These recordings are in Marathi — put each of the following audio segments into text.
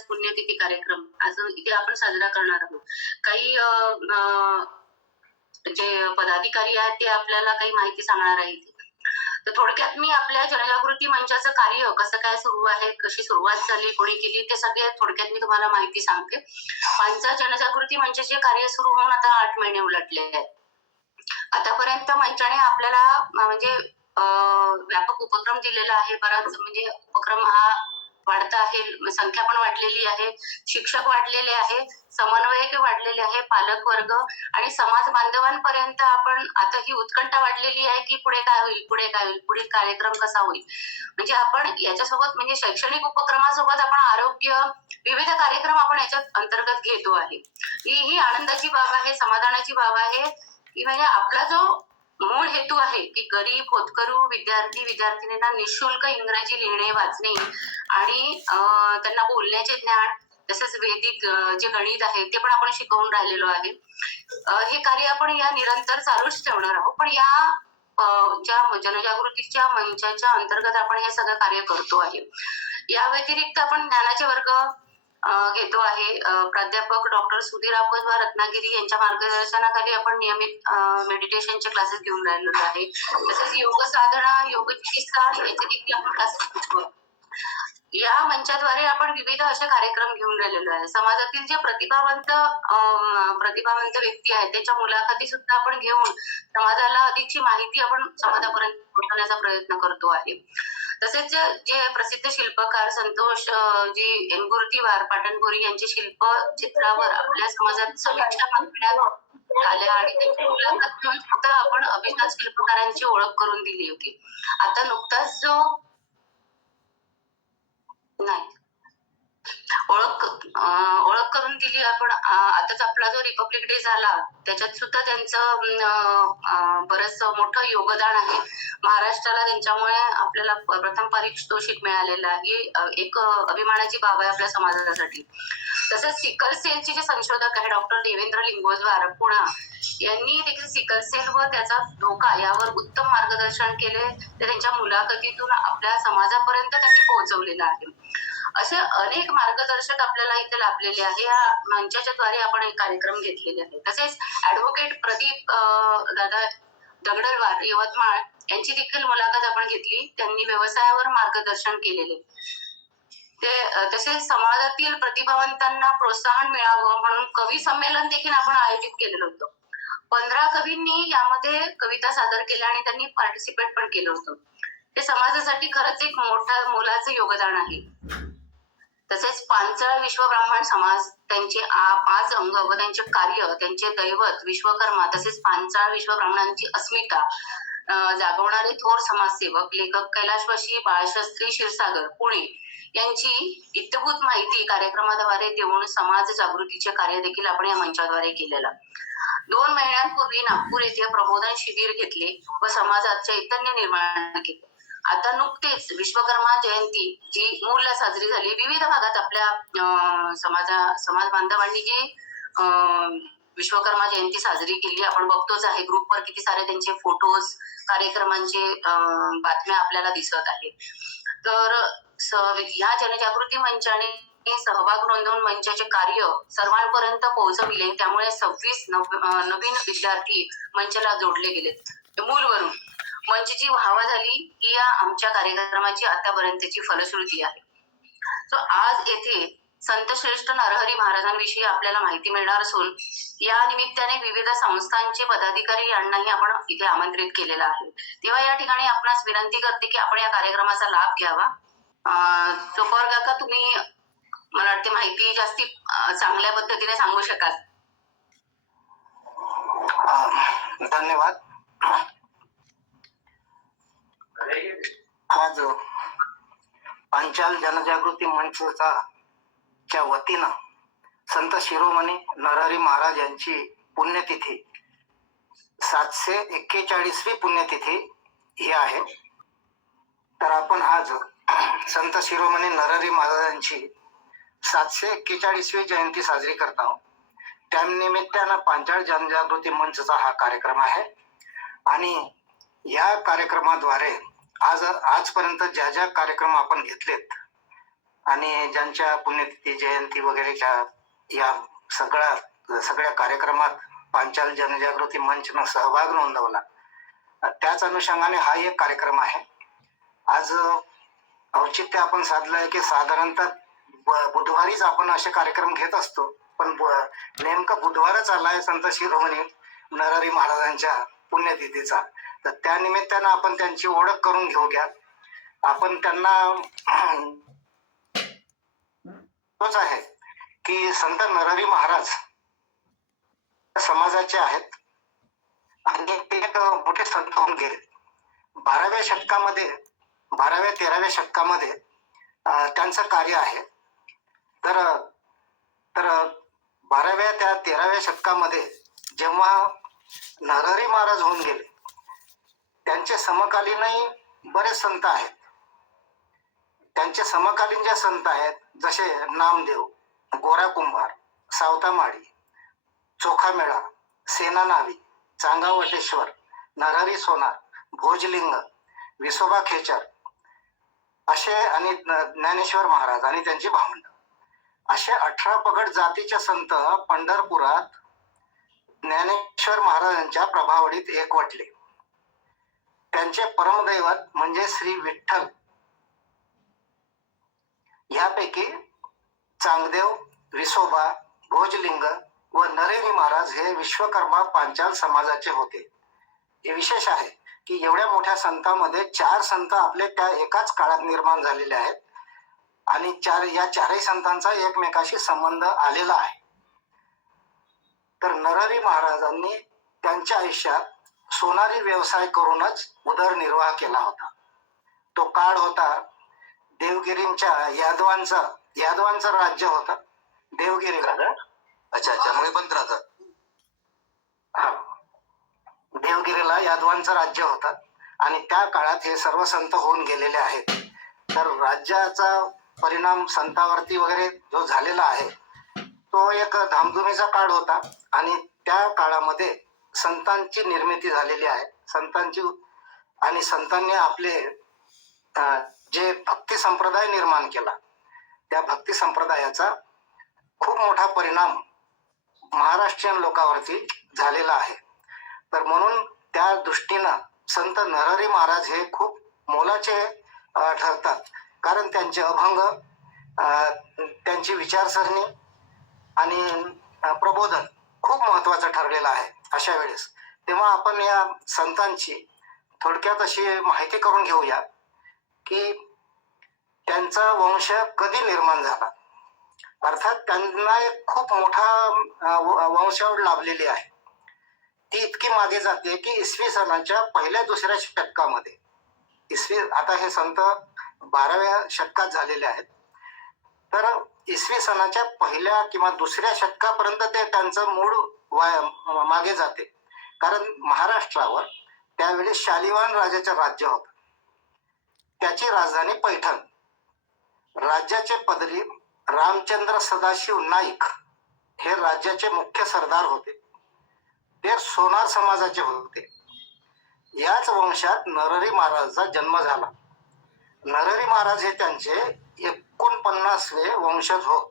महाराज पुण्यतिथी कार्यक्रम आज इथे आपण साजरा करणार आहोत. काही जे पदाधिकारी आहेत ते आपल्याला काही माहिती सांगणार आहेत. तर थोडक्यात मी आपल्या जनजागृती मंचाचं कार्य कसं काय सुरू आहे, कशी सुरुवात झाली, कोणी केली, ते सगळे थोडक्यात मी तुम्हाला माहिती सांगते. पांचा जनजागृती मंचाचे कार्य सुरू होऊन आता 8 महिने उलटले आहेत. आतापर्यंत मंचाने आपल्याला म्हणजे व्यापक उपक्रम दिलेला आहे. बराच म्हणजे उपक्रम हा वाढता आहे, संख्या पण वाढलेली आहे, शिक्षक वाढलेले आहे, समन्वयक वाढलेले आहे, पालक वर्ग आणि समाज बांधवांपर्यंत आपण आता ही उत्कंठा वाढलेली आहे की पुढे काय होईल, पुढे काय होईल, पुढील कार्यक्रम कसा होईल. म्हणजे आपण याच्यासोबत म्हणजे शैक्षणिक उपक्रमासोबत आपण आरोग्य विविध कार्यक्रम आपण याच्यात अंतर्गत घेतो आहे. ही आनंदाची बाब आहे, समाधानाची बाब आहे की म्हणजे आपला जो मूळ हेतू आहे की गरीब होतकरू विद्यार्थी विद्यार्थिनींना निशुल्क इंग्रजी लिहिणे वाचणे आणि त्यांना बोलण्याचे ज्ञान तसेच वैदिक जे गणित आहे ते पण आपण शिकवून राहिलेलो आहे. हे कार्य आपण या निरंतर चालूच ठेवणार आहोत. पण या ज्या जनजागृतीच्या मंचाच्या अंतर्गत आपण हे सगळं कार्य करतो आहे. या व्यतिरिक्त आपण ज्ञानाचे वर्ग घेतो आहे. प्राध्यापक डॉक्टर सुधीर आपसवा रत्नागिरी यांच्या मार्गदर्शनाखाली आपण नियमित मेडिटेशनचे क्लासेस घेऊन राहिलेलो आहे. तसेच योग साधना, योग चिकित्सा याचे देखील आपण क्लासेस घेतो. या मंचाद्वारे आपण विविध असे कार्यक्रम घेऊन राहिलेलो आहे. समाजातील जे प्रतिभावंत व्यक्ती आहेत त्याच्या मुलाखती सुद्धा आपण घेऊन समाजाला अधिकची माहिती आपण समाजापर्यंत पोहोचवण्याचा प्रयत्न करतो आहे. तसेच जे प्रसिद्ध शिल्पकार संतोष जी एनगुर्तीवार पाटणपुरी यांचे शिल्प चित्रावर आपल्या समाजात समीक्षा मांडण्यात आल्या आणि त्यांची मुलाखत घेऊन सुद्धा आपण अभिजात शिल्पकारांची ओळख करून दिली होती. आता नुकताच ओळख करून दिली आपण. आताच आपला जो रिपब्लिक डे झाला त्याच्यात सुद्धा त्यांचं बरंच मोठं योगदान आहे. महाराष्ट्राला त्यांच्यामुळे आपल्याला प्रथम पारितोषिक मिळालेलं आहे. एक अभिमानाची बाब आहे आपल्या समाजासाठी. तसंच सिकल सेलचे जे संशोधक आहे डॉक्टर देवेंद्र लिंगोजवार पुणा यांनी देखील सिकल सेल व त्याचा धोका यावर उत्तम मार्गदर्शन केले. ते त्यांच्या मुलाखतीतून आपल्या समाजापर्यंत त्यांनी पोहोचवलेलं आहे. असे अनेक मार्गदर्शक आपल्याला इथे लाभलेले आहे. या मंचाच्या द्वारे आपण एक कार्यक्रम घेतलेले आहे. तसेच ऍडव्होकेट प्रदीप दादा दगडलवार यवतमाळ यांची देखील मुलाखत आपण घेतली. त्यांनी व्यवसायावर मार्गदर्शन केलेले. तसेच समाजातील प्रतिभावंतांना प्रोत्साहन मिळावं म्हणून कवी संमेलन देखील आपण आयोजित केलेलं होतं. 15 कवींनी यामध्ये कविता सादर केल्या आणि त्यांनी पार्टिसिपेट पण केलं होतं. ते समाजासाठी खरंच एक मोलाचं योगदान आहे. तसेच पांचाळ विश्व ब्राह्मण समाज त्यांचे 5 अंग व त्यांचे कार्य, त्यांचे दैवत विश्वकर्मा तसेच पांचाळ विश्व ब्राह्मणांची अस्मिता जागवणारे थोर समाजसेवक लेखक कैलाशवासी बाळशास्त्री क्षीरसागर पुणे यांची इत्यभूत माहिती कार्यक्रमाद्वारे देऊन समाज जागृतीचे कार्य देखील आपण या मंचाद्वारे केलेलं. 2 महिन्यांपूर्वी नागपूर येथे प्रबोधन शिबिर घेतले व समाजात चैतन्य निर्माण केले. आता नुकतेच विश्वकर्मा जयंती जी मूलला साजरी झाली. विविध भागात आपल्या समाज बांधवांनी जी विश्वकर्मा जयंती साजरी केली आपण बघतोच आहे. ग्रुपवर किती सारे त्यांचे फोटोज कार्यक्रमांचे बातम्या आपल्याला दिसत आहेत. तर या जनजागृती मंचाने सहभाग नोंदवून मंचाचे कार्य सर्वांपर्यंत पोहोचविले. त्यामुळे 26 नवीन विद्यार्थी मंचाला जोडले गेले. मूलवरून मंचची वाहवा झाली ही या आमच्या कार्यक्रमाची आतापर्यंतची फलश्रुती आहे. सो आज येथे संत श्रेष्ठ नरहरी महाराजांविषयी आपल्याला माहिती मिळणार असून या निमित्ताने विविध संस्थांचे पदाधिकारी यांनाही आपण इथे आमंत्रित केलेलं आहे. तेव्हा या ठिकाणी आपणास विनंती करते की आपण या कार्यक्रमाचा लाभ घ्यावा. चोपवार काका, तुम्ही मला वाटते माहिती जास्ती चांगल्या पद्धतीने सांगू शकाल. धन्यवाद. आज पांचाल जनजागृती मंचच्या वतीनं संत शिरोमणी नरहरी महाराज यांची पुण्यतिथी 741वी पुण्यतिथी ही आहे. तर आपण आज संत शिरोमणी नरहरी महाराजांची 741वी जयंती साजरी करत आहोत. त्यानिमित्तानं पांचाळ जनजागृती मंचचा हा कार्यक्रम आहे आणि या कार्यक्रमाद्वारे आजपर्यंत ज्या कार्यक्रम आपण घेतलेत आणि ज्यांच्या पुण्यतिथी जयंती वगैरेच्या या सगळ्या कार्यक्रमात पांचाल जनजागृती मंचनं सहभाग नोंदवला. त्याच अनुषंगाने हा एक कार्यक्रम आहे. आज औचित्य आपण साधलं आहे की साधारणतः बुधवारीच आपण असे कार्यक्रम घेत असतो, पण नेमकं बुधवारच आलाय संत शिरोमणी नरहरी महाराजांच्या पुण्यतिथीचा. तर त्या निमित्तानं आपण त्यांची ओळख करून घेऊया. आपण त्यांना तोच आहे की संत नरहरी महाराज समाजाचे आहेत आणि ते एक मोठे संत होऊन गेले. 12व्या शतकामध्ये 12व्या-13व्या शतकामध्ये त्यांचं कार्य आहे. तर 12व्या त्या 13व्या शतकामध्ये जेव्हा नरहरी महाराज होऊन गेले, त्यांचे समकालीनही बरेच संत आहेत. त्यांचे समकालीन जे संत आहेत जसे नामदेव, गोरा कुंभार, सावता माळी, चोखामेळा, सेनानावी, चांगावटेश्वर, नरहरी सोनार, भोजलिंग, विसोबा खेचर असे आणि ज्ञानेश्वर महाराज आणि त्यांची भावंड असे 18 पगड जातीचे संत पंढरपुरात ज्ञानेश्वर महाराजांच्या प्रभावळीत एकवटले. त्यांचे परमदैवत म्हणजे श्री विठ्ठल. यापैकी चांगदेव, विसोबा, भोजलिंग व नरहरी महाराज हे विश्वकर्मा पांचाल समाजाचे होते. हे विशेष आहे की एवढ्या मोठ्या संतांमध्ये 4 संत आपले त्या एकाच काळात निर्माण झालेले आहेत आणि या चारही संतांचा एकमेकाशी संबंध आलेला आहे. तर नरहरी महाराजांनी त्यांच्या आयुष्यात सोनारी व्यवसाय करूनच उदरनिर्वाह केला होता. तो काळ होता देवगिरींच्या यादवांचं राज्य होतं देवगिरीला. अच्छा मग पण राहतात. देवगिरीला यादवांचं राज्य होतं आणि त्या काळात हे सर्व संत होऊन गेलेले आहेत. तर राज्याचा परिणाम संतावरती वगैरे जो झालेला आहे तो एक धामधुमीचा काळ होता आणि त्या काळामध्ये संतांची निर्मिती झालेली आहे. संतांनी आपले जे भक्ती संप्रदाय निर्माण केला त्या भक्ती संप्रदायाचा खूप मोठा परिणाम महाराष्ट्रीयन लोकांवरती झालेला आहे. तर म्हणून त्या दृष्टीनं संत नरहरी महाराज हे खूप मोलाचे ठरतात. कारण त्यांचे अभंग, त्यांची विचारसरणी आणि प्रबोधन खूप महत्वाचं ठरलेलं आहे अशा वेळेस. तेव्हा आपण या संतांची थोडक्यात अशी माहिती करून घेऊया की त्यांचा वंश कधी निर्माण झाला. अर्थात त्यांना एक खूप मोठा वंशावळ लाभलेली आहे. ती इतकी मागे जाते की इसवी सनाच्या 1-2 शतकामध्ये, आता हे संत 12व्या शतकात झालेले आहेत, तर इसवी सनाच्या 1 किंवा 2 शतकापर्यंत ते त्यांचं मूळ मागे जाते. कारण महाराष्ट्रावर त्यावेळी शालिवाहन राजाचे राज्य होतं. त्याची राजधानी पैठण. राज्याचे पदरी रामचंद्र सदाशिव नाईक हे राज्याचे मुख्य सरदार होते. ते सोनार समाजाचे होते. याच वंशात नरहरी महाराजांचा जन्म झाला. नरहरी महाराज हे त्यांचे 49वे वंशज होत.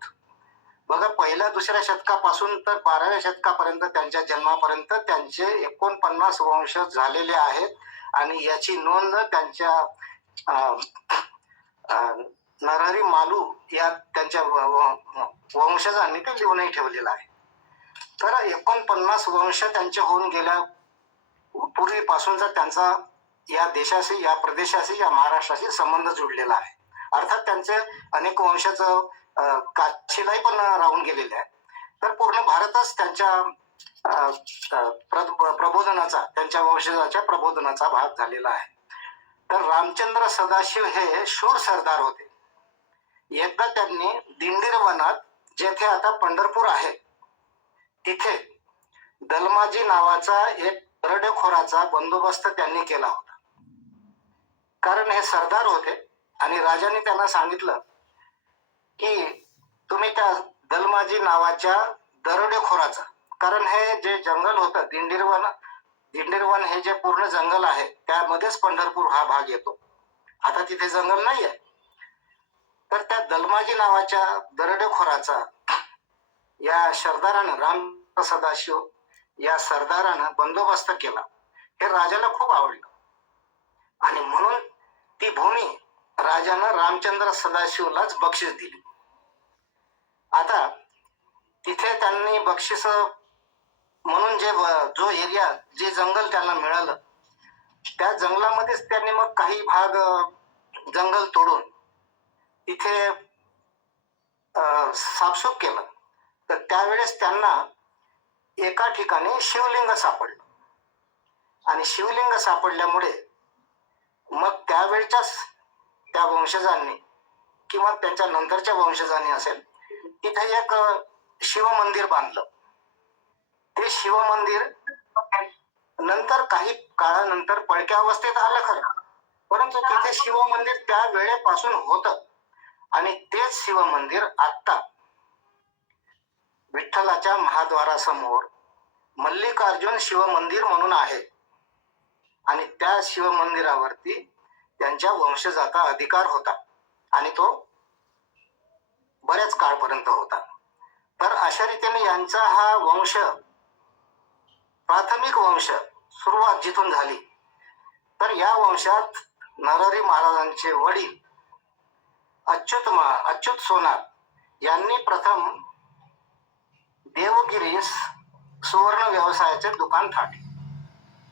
बघा, 1-2 शतकापासून तर 12व्या शतकापर्यंत त्यांच्या जन्मापर्यंत त्यांचे 49 वंशज झालेले आहेत आणि याची नोंद त्यांच्या नरहरी मालू या त्यांच्या वंशजांनी ते लिहूनही ठेवलेलं आहे. तर 49 वंश त्यांचे होऊन गेल्या पूर्वीपासूनचा त्यांचा या देशाशी, या प्रदेशाशी, या महाराष्ट्राशी संबंध जुडलेला आहे. अर्थात त्यांचे अनेक वंशज काशीलाही पण राहून गेलेले आहेत. तर पूर्ण भारतच त्यांच्या प्रबोधनाचा, त्यांच्या वंशजाच्या प्रबोधनाचा भाग झालेला आहे. तर रामचंद्र सदाशिव हे शूर सरदार होते. एकदा त्यांनी दिंडीर वनात, जेथे आता पंढरपूर आहे, तिथे दलमाजी नावाचा एक दरोडेखोराचा बंदोबस्त त्यांनी केला होता. कारण हे सरदार होते आणि राजाने त्यांना सांगितलं की तुम्ही त्या दलमाजी नावाच्या दरोडेखोराचा, कारण हे जे जंगल होतं दिंडीरवन हे जे पूर्ण जंगल आहे त्यामध्येच पंढरपूर हा भाग येतो. आता तिथे जंगल नाही आहे. तर त्या दलमाजी नावाच्या दरोडेखोराचा या सरदारानं राम सदाशिव या सरदारानं बंदोबस्त केला. हे राजाला खूप आवडलं आणि म्हणून ती भूमी राजानं रामचंद्र सदाशिवलाच बक्षीस दिली. आता तिथे त्यांनी बक्षीस म्हणून जो एरिया जे जंगल त्यांना मिळालं त्या जंगलामध्येच त्यांनी मग काही भाग जंगल तोडून तिथे साफसूफ केलं. तर त्यावेळेस त्यांना एका ठिकाणी शिवलिंग सापडलं आणि शिवलिंग सापडल्यामुळे मग त्यावेळच्याच त्या वंशजांनी किंवा त्यांच्या नंतरच्या वंशजांनी असेल तिथे एक शिवमंदिर बांधलं. ते शिवमंदिर नंतर काही काळानंतर पडक्या अवस्थेत आलं खरं, परंतु तिथे शिवमंदिर त्या वेळेपासून होतं आणि तेच शिवमंदिर आत्ता विठ्ठलाच्या महाद्वारासमोर मल्लिकार्जुन शिवमंदिर म्हणून आहे आणि त्या शिवमंदिरावरती त्यांच्या वंशजाचा अधिकार होता आणि तो बऱ्याच काळपर्यंत होता. तर अशा रीतीने यांचा हा वंश, प्राथमिक वंश सुरुवात जिथून झाली, तर या वंशात नरहरी महाराजांचे वडील अच्युत सोनार यांनी प्रथम देवगिरीस सुवर्ण व्यवसायाचे दुकान थाटले.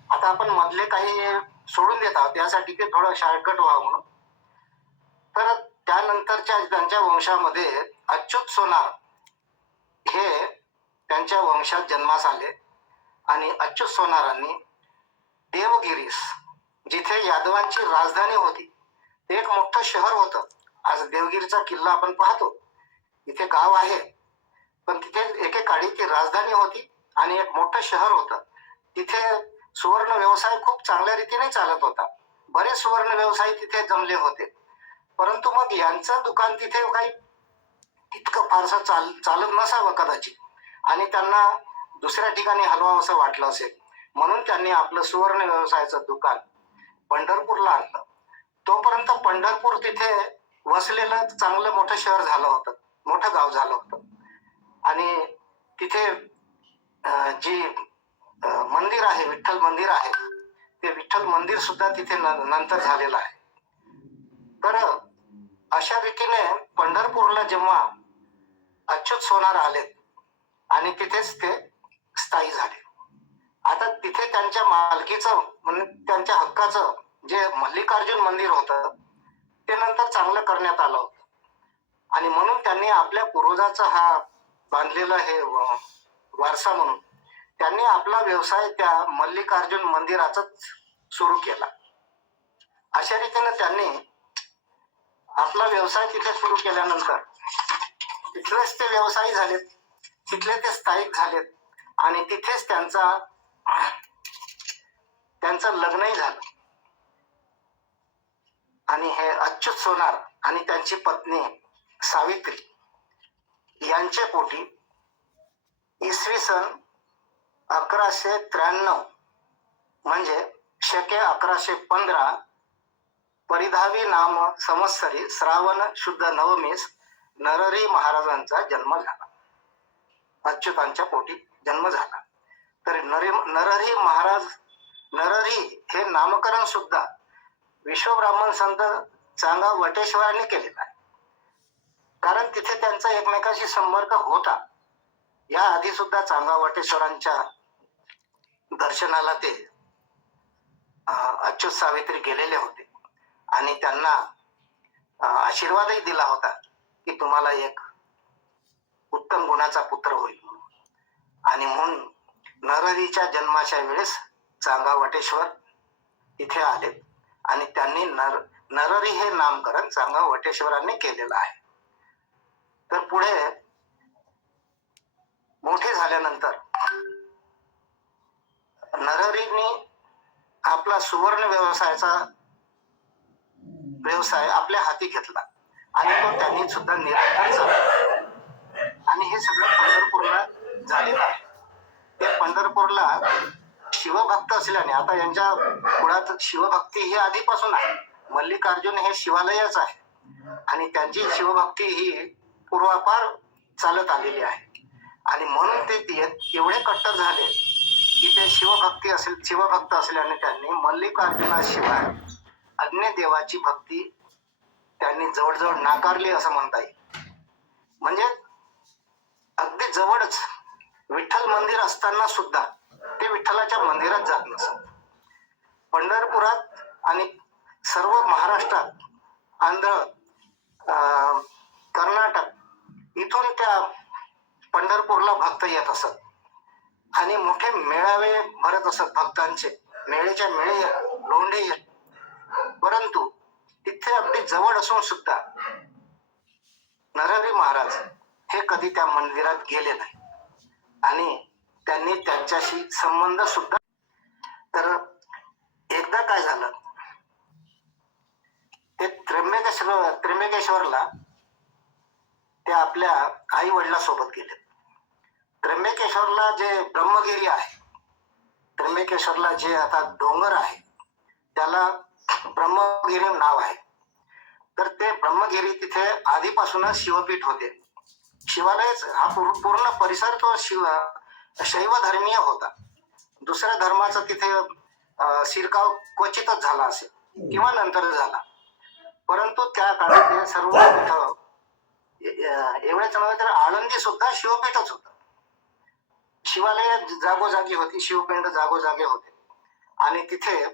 आता आपण मधले काही सोडून देत आहोत यासाठी ते थोडं शॉर्टकट व्हावं म्हणून. तर त्यानंतरच्या त्यांच्या वंशामध्ये अच्युत सोनार हे त्यांच्या वंशात जन्मास आले आणि अच्युत सोनारांनी देवगिरीस, जिथे यादवांची राजधानी होती, ते एक मोठं शहर होतं. आज देवगिरीचा किल्ला आपण पाहतो, इथे गाव आहे, पण तिथे एकेकाळी ती राजधानी होती आणि एक मोठं शहर होतं. तिथे सुवर्ण व्यवसाय खूप चांगल्या रीतीने चालत होता. बरेच सुवर्ण व्यवसाय तिथे जमले होते, परंतु मग यांचं दुकान तिथे काही इतकं फारसं चालत नसावं कदाचित आणि त्यांना दुसऱ्या ठिकाणी हलवावं असं वाटलं असेल, म्हणून त्यांनी आपलं सुवर्ण व्यवसायाचं दुकान पंढरपूरला आणलं. तोपर्यंत पंढरपूर तिथे वसलेलं चांगलं मोठं शहर झालं होतं, मोठं गाव झालं होतं आणि तिथे जी मंदिर आहे, विठ्ठल मंदिर आहे, ते विठ्ठल मंदिर सुद्धा तिथे नंतर झालेलं आहे. तर अशा रीतीने पंढरपूरला जेव्हा अच्युत सोनार आले आणि तिथेच ते स्थायी झाले. आता तिथे त्यांच्या मालकीचं म्हणजे त्यांच्या हक्काचं जे मल्लिकार्जुन मंदिर होतं ते नंतर चांगलं करण्यात आलं होतं आणि म्हणून त्यांनी आपल्या पूर्वजाचा हा बांधलेला हे वारसा म्हणून त्यांनी आपला व्यवसाय त्या मल्लिकार्जुन मंदिराचाच सुरू केला. अशा रीतीने त्यांनी आपला व्यवसाय तिथे सुरू केल्यानंतर तिथलेच ते व्यवसायी झालेत, तिथले ते स्थायिक झालेत आणि तिथेच त्यांचं लग्नही झालं. आणि हे अच्युत सोनार आणि त्यांची पत्नी सावित्री यांचे पोटी इसवी सन 1193 म्हणजे शके 1115 परिधावी नाम संवत्सरी श्रावण शुद्ध नवमीस नरहरी महाराजांचा जन्म झाला. अच्युतांच्या पोटी जन्म झाला. तर नरहरी महाराज, नरहरी हे नामकरण सुद्धा विश्वब्राह्मण संत चांगा वटेश्वरांनी केलेला आहे, कारण तिथे त्यांचा एकमेकाशी संपर्क होता. या आधी सुद्धा चांगा वटेश्वरांच्या दर्शनाला ते अच्युत सावित्री गेलेले होते आणि त्यांना आशीर्वादही दिला होता की तुम्हाला एक उत्तम गुणाचा पुत्र होईल. आणि म्हणून नरहरीच्या जन्माच्या वेळेस चांगा वटेश्वर इथे आले आणि त्यांनी नरहरी हे नामकरण चांगा वटेश्वरांनी केलेलं आहे. तर पुढे मोठे झाल्यानंतर नरहरींनी आपला सुवर्ण व्यवसाय आपल्या हाती घेतला आणि तो त्यांनी सुद्धा निरंतर चालवला आणि हे सगळं पंढरपूरला झालेलं आहे. ते पंढरपूरला शिवभक्त असल्याने आता यांच्या कुळात शिवभक्ती ही आधीपासून आहे. मल्लिकार्जुन हे शिवालयच आहे आणि त्यांची शिवभक्ती ही पूर्वापार चालत आलेली आहे. आणि म्हणून ते एवढे कट्टर झाले की ते शिवभक्त असल्याने त्यांनी मल्लिकार्जुनाशिवाय अन्य देवाची भक्ती त्यांनी जवळजवळ नाकारली असं म्हणता येईल. म्हणजे अगदी जवळच विठ्ठल मंदिर असताना सुद्धा ते विठ्ठलाच्या मंदिरात जात नसत. पंढरपुरात आणि सर्व महाराष्ट्रात, आंध्र, कर्नाटक इथून त्या पंढरपूरला भक्त येत असत आणि मोठे मेळावे भरत असत भक्तांचे. मेळेच्या मेळे लोंढे येत. परंतु तिथे अगदी जवळ असून सुद्धा नरहरी महाराज हे कधी त्या मंदिरात गेले नाही आणि त्यांनी त्यांच्याशी संबंध सुद्धा. तर एकदा काय झालं, ते त्र्यंबकेश्वरला ते आपल्या आई वडिलांसोबत गेले. त्र्यंबकेश्वरला जे ब्रह्मगिरी आहे, त्र्यंबकेश्वरला जे आता डोंगर आहे त्याला ब्रह्मगिरी नाव आहे. तर ते ब्रह्मगिरी तिथे आधीपासूनच शिवपीठ होते. शिवालयच हा पूर्ण परिसर तो शैव धर्मीय होता. दुसऱ्या धर्माचा तिथे शिरकाव क्वचितच झाला असेल किंवा नंतर झाला. परंतु त्या काळात ते सर्व तिथं एवढेच नव्हे तर आळंदी सुद्धा शिवपीठच होतं. शिवालय जागोजागी होती, शिवपिंड जागोजागे होते. आणि तिथे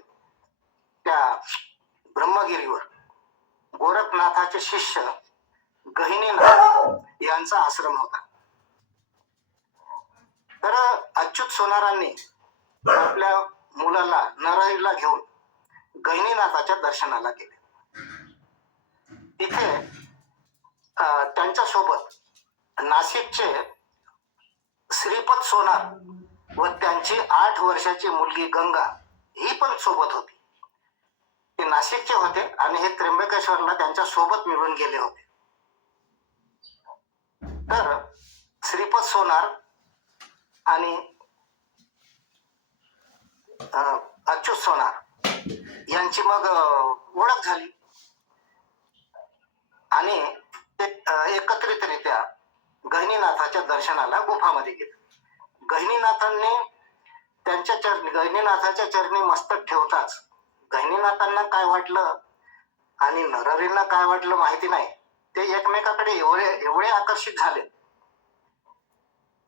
त्या ब्रह्मगिरीवर गोरखनाथाचे शिष्य गहिनीनाथ यांचा आश्रम होता. तर अच्युत सोनारांनी आपल्या मुलाला नरहरीला घेऊन गहिनीनाथाच्या दर्शनाला गेले. तिथे त्यांच्या सोबत नाशिकचे श्रीपत सोनार व त्यांची 8 वर्षाची मुलगी गंगा ही पण सोबत होती. ते नाशिकचे होते आणि हे त्र्यंबकेश्वरला त्यांच्या सोबत मिळून गेले होते. तर श्रीपत सोनार आणि अच्युत सोनार यांची मग ओळख झाली आणि ते एकत्रितरित्या गहिनीनाथाच्या दर्शनाला गुफामध्ये गेले. गहिनीनाथांनी गहिनीनाथाच्या चरणी मस्तक ठेवताच गहिनीनाथांना काय वाटलं आणि नरहरींना काय वाटलं माहिती नाही. ते एकमेकाकडे एवढे आकर्षित झाले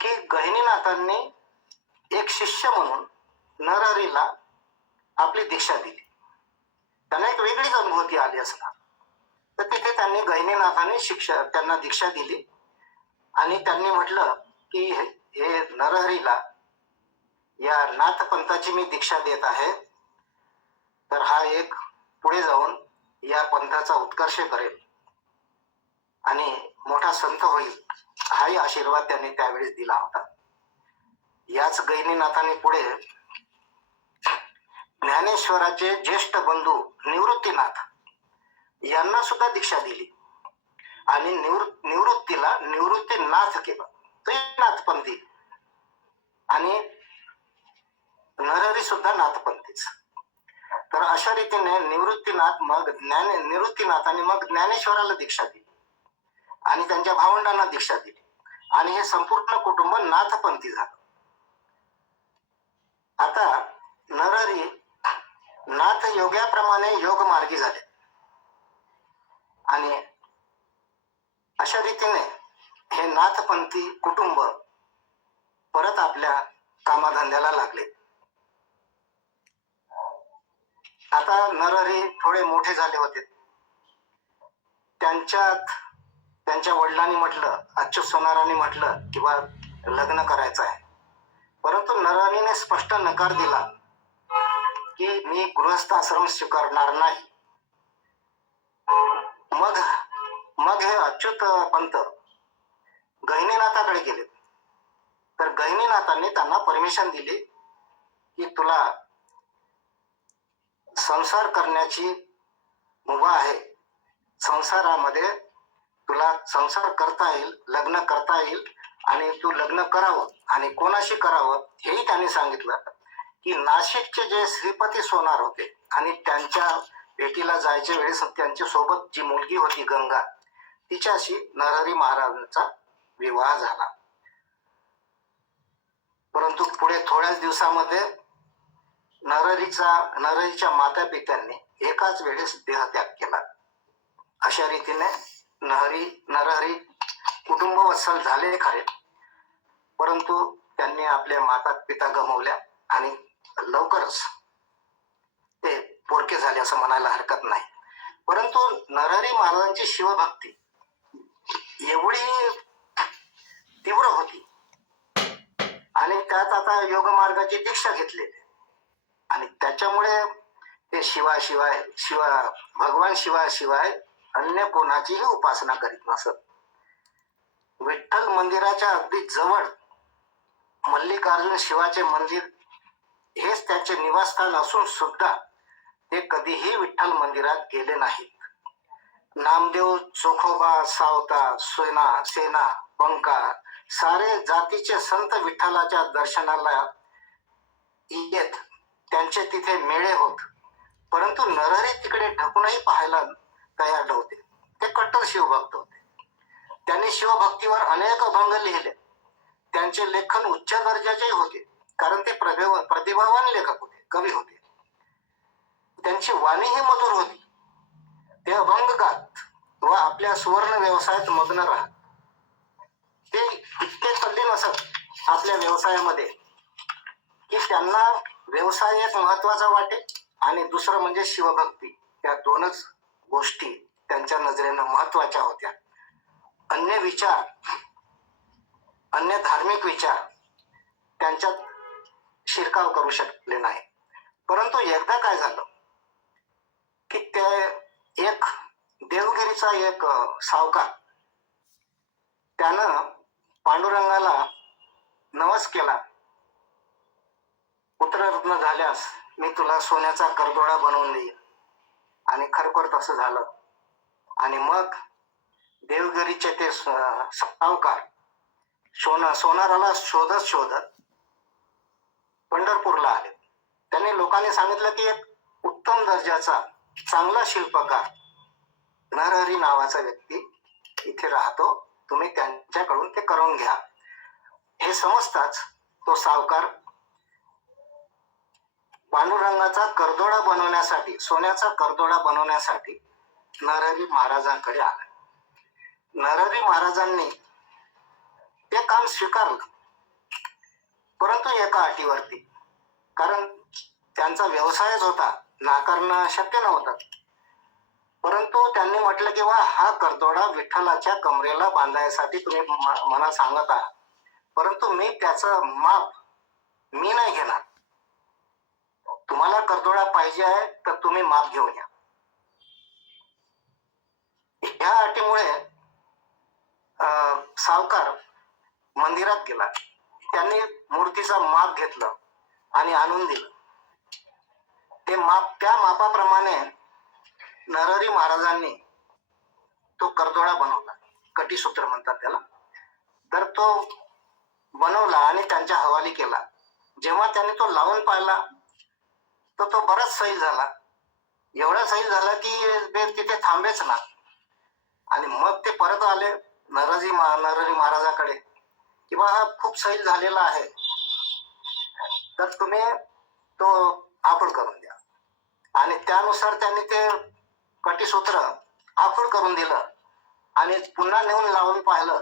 की गहिनीनाथांनी एक शिष्य म्हणून नरहरीला आपली दीक्षा दिली. त्यांना एक वेगळीच अनुभूती आली असणार. तर तिथे त्यांनी गहिनीनाथांनी त्यांना दीक्षा दिली आणि त्यांनी म्हटलं की हे नरहरीला या नाथपंथाची मी दीक्षा देत आहे. तर हा एक पुढे जाऊन या पंथाचा उत्कर्ष करेल आणि मोठा संत होईल, हाही आशीर्वाद त्यांनी त्यावेळेस दिला होता. याच गहिनीनाथांनी पुढे ज्ञानेश्वराचे ज्येष्ठ बंधू निवृत्तीनाथ यांना सुद्धा दीक्षा दिली आणि निवृत्तीला निवृत्तीनाथ केलं. तो नाथपंथी आणि नरहरी सुद्धा नाथपंथीच. तर अशा रीतीने निवृत्तीनाथांनी मग ज्ञानेश्वराला दीक्षा दिली आणि त्यांच्या भावंडांना दीक्षा दिली आणि हे संपूर्ण कुटुंब नाथपंथी झालं. आता नरहरी नाथ योग्याप्रमाणे योग मार्गी झाले आणि अशा रीतीने हे नाथपंथी कुटुंब परत आपल्या कामाधंद्याला लागले. आता नरहरी थोडे मोठे झाले होते. त्यांच्या वडिलांनी म्हटलं, अच्युत सोनारांनी म्हटलं की बा लग्न करायचं आहे. परंतु नरहरीने स्पष्ट नकार दिला की मी गृहस्थ आश्रम स्वीकारणार नाही. मग हे अच्युत पंत गहिनीनाथाकडे गेले. तर गहिनीनाथांनी त्यांना परमिशन दिली की तुला संसार करण्याची मुभा आहे. संसारामध्ये तुला संसार करता येईल, लग्न करता येईल आणि तू लग्न करावं आणि कोणाशी करावं हेही त्यांनी सांगितलं. की नाशिकचे जे श्रीपती सोनार होते आणि त्यांच्या भेटीला जायच्या वेळेस त्यांच्या सोबत जी मुलगी होती गंगा, तिच्याशी नरहरी महाराजांचा विवाह झाला. परंतु पुढे थोड्याच दिवसामध्ये नरहरीच्या माता पित्यांनी एकाच वेळेस देहत्याग केला. अशा रीतीने नरहरी कुटुंबवत्सल झाले खरे, परंतु त्यांनी आपल्या माता पिता गमावल्या आणि लवकरच ते पोरके झाले असं म्हणायला हरकत नाही. परंतु नरहरी महाराजांची शिवभक्ती एवढी तीव्र होती आणि त्यात आता योगमार्गाची दीक्षा घेतलेली आणि त्याच्यामुळे ते भगवान शिवाशिवाय अन्य कोणाचीही उपासना करीत नसत. विठ्ठल मंदिराच्या अगदी जवळ मल्लिकार्जुन शिवाचे मंदिर हेच त्यांचे निवासस्थान असून सुद्धा ते कधीही विठ्ठल मंदिरात गेले नाहीत. नामदेव, चोखोबा, सावता, सेना, पंका सारे जातीचे संत विठ्ठलाच्या दर्शनाला येत, त्यांचे तिथे मेळे होत. परंतु नरहरी तिकडे ढकूनही पाहायला तयार नव्हते. ते कट्टर शिवभक्त होते. त्यांनी शिवभक्तीवर अनेक अभंग लिहिले. त्यांचे लेखन उच्च दर्जाचे होते, कारण ते प्रतिभावान लेखक होते, कवी होते. त्यांची वाणीही मधुर होती. ते अभंग गात व आपल्या सुवर्ण व्यवसायात मग्न राहत. ते इतके तल्लीन असत आपल्या व्यवसायामध्ये की त्यांना व्यवसाय एक महत्वाचा वाटे आणि दुसरं म्हणजे शिवभक्ती. या दोनच गोष्टी त्यांच्या नजरेनं महत्वाच्या होत्या. अन्य धार्मिक विचार त्यांच्यात शिरकाव करू शकले नाही. परंतु एकदा काय झालं की ते देवगिरीचा एक सावकार, त्यानं पांडुरंगाला नवस केला, पुत्ररत्न झाल्यास मी तुला सोन्याचा करदोडा बनवून देईन. आणि खरोखर तसं झालं. आणि मग देवगिरीचे ते सावकार सोनाराला शोधत पंढरपूरला आले. त्यांनी लोकांनी सांगितलं की एक उत्तम दर्जाचा चांगला शिल्पकार नरहरी नावाचा व्यक्ती इथे राहतो, तुम्ही त्यांच्याकडून ते करून घ्या. हे समजताच तो सावकार पांडुरंगाचा करदोडा बनवण्यासाठी, सोन्याचा करदोडा बनवण्यासाठी नरहरी महाराजांकडे आला. नरहरी महाराजांनी ते काम स्वीकारलं, परंतु एका अटीवरती, कारण त्यांचा व्यवसायच होता, नाकारणं शक्य नव्हतं. परंतु त्यांनी म्हटलं की हा करदोडा विठ्ठलाच्या कमरेला बांधायसाठी तुम्ही मला सांगत आहात, परंतु मी त्याचं माप मी नाही घेणार. तुम्हाला करदोडा पाहिजे आहे तर तुम्ही माप घेऊन या. ह्या अटीमुळे सावकार मंदिरात गेला. त्यांनी मूर्तीचा माप घेतलं आणि आणून दिलं. त्या मापाप्रमाणे नरहरी महाराजांनी तो करदोडा बनवला. कटीसूत्र म्हणतात त्याला. तर तो बनवला आणि त्यांच्या हवाली केला. जेव्हा त्यांनी तो लावून पाहिला तर तो बराच सैल झाला. एवढा सैल झाला की ते तिथे थांबेच ना. आणि मग ते परत आले नरहरी महाराजाकडे की हा खूप सैल झालेला आहे, तर तुम्ही तो आखूड करून द्या. आणि त्यानुसार त्यांनी ते कटीसूत्र आखूड करून दिलं आणि पुन्हा नेऊन लावून पाहिलं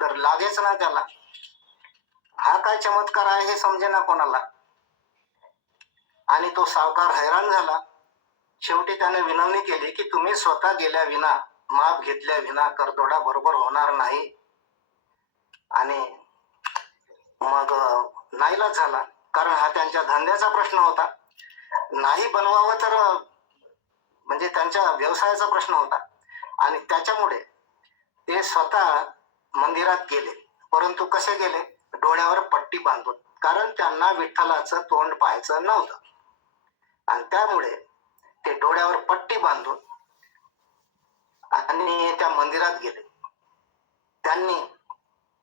तर लागेच ना त्याला. हा काय चमत्कार आहे हे समजेना कोणाला. आणि तो सावकार हैराण झाला. शेवटी त्याने विनवणी केली की तुम्ही स्वतः गेल्या विना, माप घेतल्या विना करदोडा बरोबर होणार नाही. आणि मग नाईलाज झाला, कारण हा त्यांच्या धंद्याचा प्रश्न होता. नाही बनवावं तर म्हणजे त्यांच्या व्यवसायाचा प्रश्न होता. आणि त्याच्यामुळे ते स्वतः मंदिरात गेले. परंतु कसे गेले? डोळ्यावर पट्टी बांधून, कारण त्यांना विठ्ठलाचं तोंड पाहायचं नव्हतं. आणि त्यामुळे ते डोळ्यावर पट्टी बांधून आणि त्या मंदिरात गेले. त्यांनी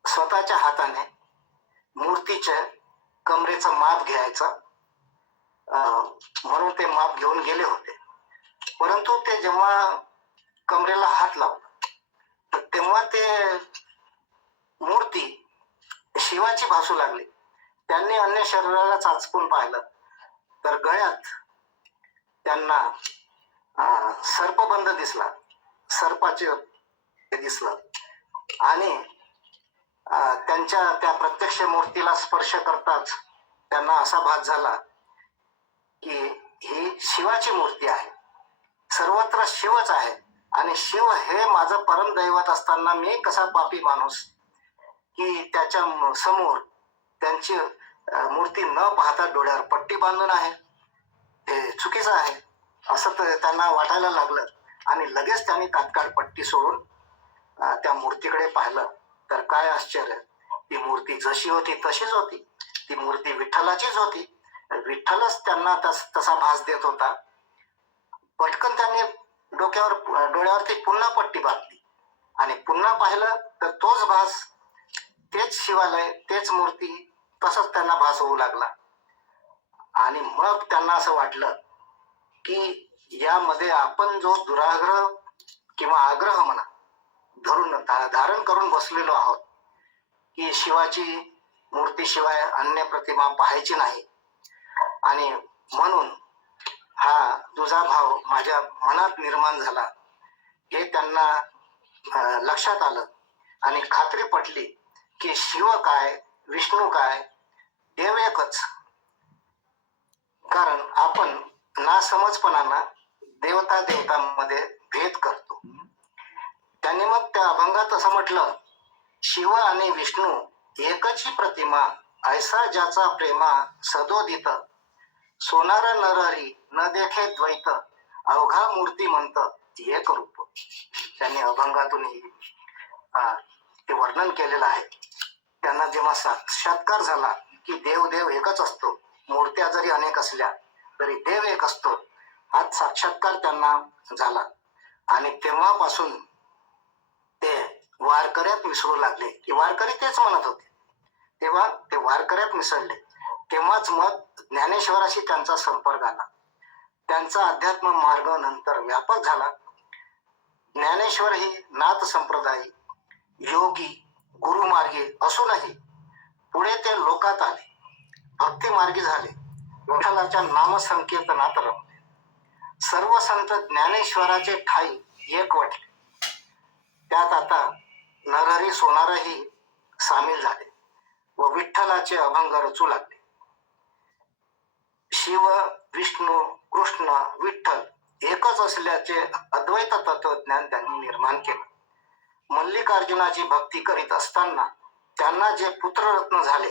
स्वतःच्या हाताने मूर्तीचे कमरेचं माप घ्यायचं म्हणून ते माप घेऊन गेले होते. परंतु ते जेव्हा कमरेला हात लावला तर तेव्हा ते मूर्ती शिवाची भासू लागली. त्यांनी अन्य शरीराला चाचपून पाहिलं तर गळ्यात त्यांना सर्पबंध दिसला, सर्पाचे दिसलं आणि त्यांच्या त्या प्रत्यक्ष मूर्तीला स्पर्श करताच त्यांना असा भास झाला की ही शिवाची मूर्ती आहे, सर्वत्र शिवच आहे आणि शिव हे माझं परम दैवत असताना मी कसा पापी माणूस की त्याच्या समोर त्यांची मूर्ती न पाहता डोळ्यावर पट्टी बांधून आहे, हे चुकीचं आहे असं त्यांना वाटायला लागलं. आणि लगेच त्यांनी तात्काळ पट्टी सोडून त्या मूर्तीकडे पाहिलं तर काय आश्चर्य, ती मूर्ती जशी होती तशीच होती. ती मूर्ती विठ्ठलाचीच होती. विठ्ठलच त्यांना तसा भास देत होता. पटकन त्यांनी डोळ्यावरती पुन्हा पट्टी बांधली आणि पुन्हा पाहिलं तर तोच भास, तेच शिवालय, तेच मूर्ती, तसंच त्यांना भास होऊ लागला. आणि मग त्यांना असं वाटलं की यामध्ये आपण जो दुराग्रह किंवा आग्रह म्हणा धारण करून बसलेलो आहोत की शिवाची मूर्तीशिवाय अन्य प्रतिमा पाहायची नाही, आणि म्हणून हा तुझा भाव माझ्या मनात निर्माण झाला, हे त्यांना लक्षात आलं आणि खात्री पटली की शिव काय, विष्णू काय, देव एकच. कारण आपण नासमजपणानं देवतांमध्ये भेद करतो. त्यांनी मग त्या अभंगात असं म्हटलं, शिव आणि विष्णू एकची प्रतिमा, ऐसा ज्याचा प्रेमा सदोदित, सोनार नरहरी न देखे द्वैत, अवघा मूर्ती म्हणत एक रूप. त्यांनी अभंगातून ते वर्णन केलेलं आहे. त्यांना जेव्हा साक्षात्कार झाला की देव एकच असतो, मूर्त्या जरी अनेक असल्या तरी देव एक असतो, हा साक्षात्कार त्यांना झाला. आणि तेव्हापासून ते वारकऱ्यात मिसळू लागले की वारकरी तेच म्हणत होते. तेव्हा ते वारकऱ्यात मिसळले. तेव्हाच मग ज्ञानेश्वराशी त्यांचा संपर्क आला. त्यांचा अध्यात्म मार्ग नंतर व्यापक झाला. ज्ञानेश्वर ही नाथ संप्रदायी योगी गुरुमार्गी असूनही पुढे ते लोकात आले, भक्ती मार्गी झाले, विठ्ठलाच्या नामसंकीर्तनात रमले. सर्व संत ज्ञानेश्वराचे ठाई एकवटले. त्यात आता नरहरी सोनारही सामील झाले व विठ्ठलाचे अभंग रचू लागले. शिव, विष्णू, कृष्ण, विठ्ठल एकच असल्याचे अद्वैत तत्वज्ञान त्यांनी निर्माण केलं. मल्लिकार्जुनाची भक्ती करीत असताना त्यांना जे पुत्ररत्न झाले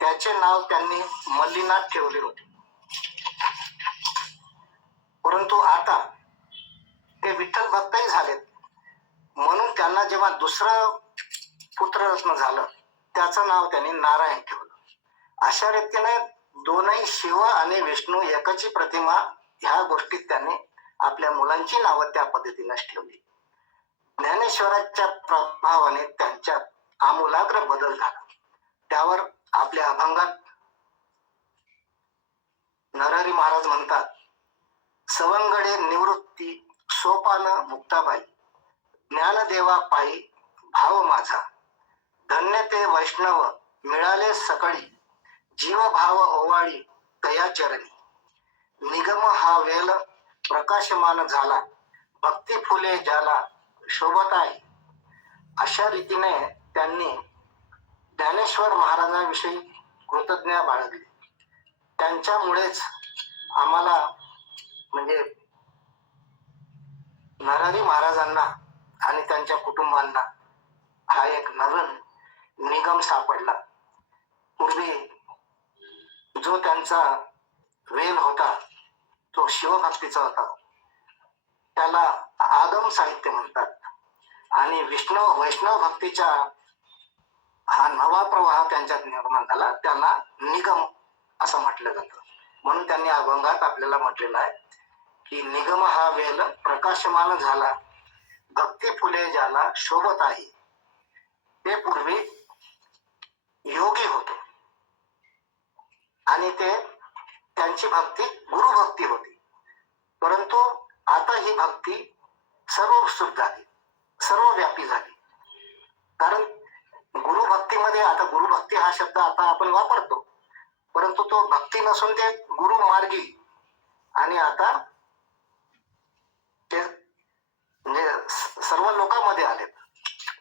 त्याचे नाव त्यांनी मल्लीनाथ ठेवले होते. परंतु आता ते विठ्ठल भक्तही झालेत, म्हणून त्यांना जेव्हा दुसरं पुत्ररत्न झालं त्याचं नाव त्यांनी नारायण ठेवलं. अशा रीतीने दोनही शिव आणि विष्णू एकची प्रतिमा ह्या गोष्टीत त्यांनी आपल्या मुलांची नावं त्या पद्धतीनेच ठेवली. ज्ञानेश्वराच्या प्रभावाने त्यांच्यात आमूलाग्र बदल झाला. त्यावर आपल्या अभंगात नरहरी महाराज म्हणतात, सवंगडे निवृत्ती सोपान मुक्ताबाई, ज्ञानदेवा पायी भाव माझा, धन्य ते वैष्णव मिळाले सकळी, जीव भाव ओवाळी दया चरणी, निगम हा वेल प्रकाशमान झाला, भक्ती फुले ज्याला शोभत आहे. अशा रीतीने त्यांनी ज्ञानेश्वर महाराजांविषयी कृतज्ञता बाळगली. त्यांच्यामुळेच आम्हाला म्हणजे नरहरी महाराजांना आणि त्यांच्या कुटुंबांना हा एक नवीन निगम सापडला. पूर्वी जो त्यांचा वेल होता तो शिवभक्तीचा होता, त्याला आगम साहित्य म्हणतात. आणि वैष्णव भक्तीचा हा नवा प्रवाह त्यांच्यात निर्माण झाला, त्यांना निगम असं म्हटलं जातं. म्हणून त्यांनी अभंगात आपल्याला म्हटलेलं आहे की निगम हा वेल प्रकाशमान झाला, भक्ती फुले ज्याला शोभत आहे. ते पूर्वी योगी होते आणि त्यांची भक्ती गुरुभक्ती होती. परंतु आता ही भक्ती सर्वसुख झाली, सर्वव्यापी झाली. कारण गुरुभक्तीमध्ये, आता गुरुभक्ती हा शब्द आता आपण वापरतो, परंतु तो भक्ती नसून ते गुरु मार्गी, आणि आता ते म्हणजे सर्व लोकांमध्ये आलेत.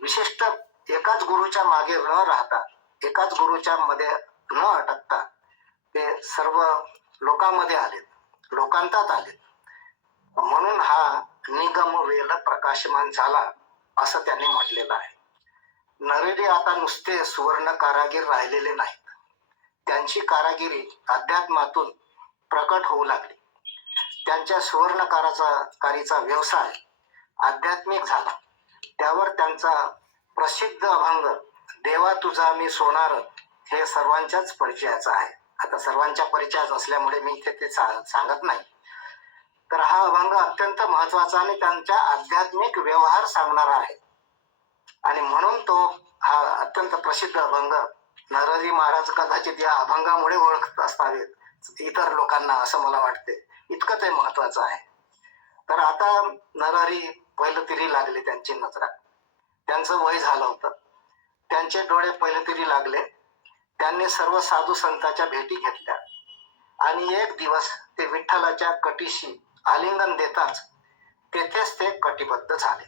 विशिष्ट एकाच गुरुच्या मागे न राहता, एकाच गुरुच्या मध्ये न अटकता ते सर्व लोकांमध्ये आलेत, लोकांतात आलेत. म्हणून हा निगम वेल प्रकाशमान झाला असं त्यांनी म्हटलेलं आहे. नरेरी आता नुसते सुवर्ण कारागीर राहिलेले नाहीत. त्यांची कारागिरी अध्यात्मातून प्रकट होऊ लागली. त्यांच्या सुवर्णकारीचा व्यवसाय आध्यात्मिक झाला. त्यावर त्यांचा प्रसिद्ध अभंग देवा तुझा मी सोनार हे सर्वांच्याच परिचयाचा आहे. आता सर्वांच्या परिचयाचा असल्यामुळे मी इथे ते सांगत नाही. तर हा अभंग अत्यंत महत्वाचा आणि त्यांच्या आध्यात्मिक व्यवहार सांगणारा आहे, आणि म्हणून तो हा अत्यंत प्रसिद्ध अभंग नरहरी महाराज कदाचित या अभंगामुळे ओळखत असावेत इतर लोकांना, असं मला वाटते. इतकं ते महत्वाचं आहे. तर आता नरहरी पैलतीरी लागले त्यांची नजरा. त्यांचं वय झालं होतं, त्यांचे डोळे पैलतीरी लागले. त्यांनी सर्व साधू संतांच्या भेटी घेतल्या, आणि एक दिवस ते विठ्ठलाच्या कटीशी आलिंगन देताच तेथेच ते कटिबद्ध झाले.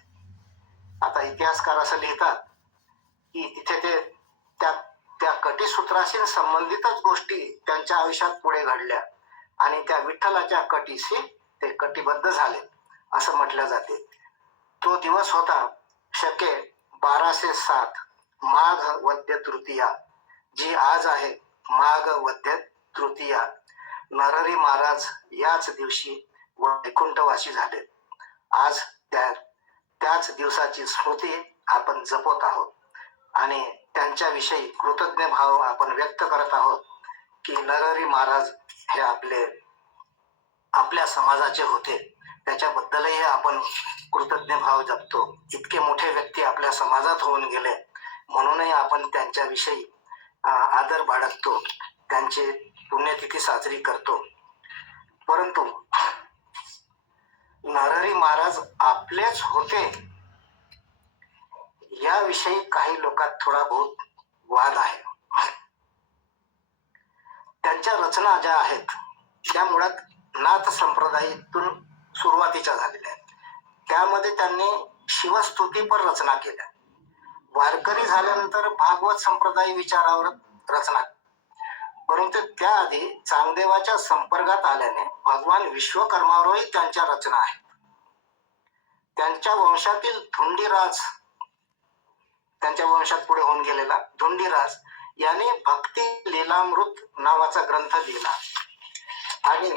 आता इतिहासकार असं लिहितात की तिथे ते त्या कटीसूत्राशी संबंधितच गोष्टी त्यांच्या आयुष्यात पुढे घडल्या, आणि त्या विठ्ठलाच्या कटीशी ते कटिबद्ध झाले असं म्हटलं जाते. तो दिवस होता शके 1207 माघ वद्य तृतीया, जी आज आहे माघ वद्य तृतीया. नरहरी महाराज याच दिवशी वैकुंठवासी झाले. आज त्याच दिवसाची स्मृती आपण जपत आहोत, आणि त्यांच्याविषयी कृतज्ञ भाव आपण व्यक्त करत आहोत की नरहरी महाराज हे आपल्या समाजाचे होते. त्याच्याबद्दलही आपण कृतज्ञ भाव जपतो. इतके मोठे व्यक्ती आपल्या समाजात होऊन गेले, म्हणूनही आपण त्यांच्याविषयी आदर बाळगतो, त्यांची पुण्यतिथी साजरी करतो. परंतु नरहरी महाराज आपलेच होते याविषयी काही लोकांत थोडा बहुत वाद आहे. त्यांच्या रचना ज्या आहेत त्या मुळात नाथ संप्रदायातून सुरुवातीच्या झालेल्या आहेत. त्यामध्ये त्यांनी शिवस्तुतीपर रचना केल्या. वारकरी झाल्यानंतर भागवत संप्रदाय विचारावर रचना, परंतु त्याआधी चांगदेवाच्या संपर्कात आल्याने भगवान विश्वकर्मावरही त्यांच्या रचना आहेत. त्यांच्या वंशातील धुंडीराज, त्यांच्या वंशात पुढे होऊन गेलेला धुंडीराज याने भक्ती लीलामृत नावाचा ग्रंथ लिहिला, आणि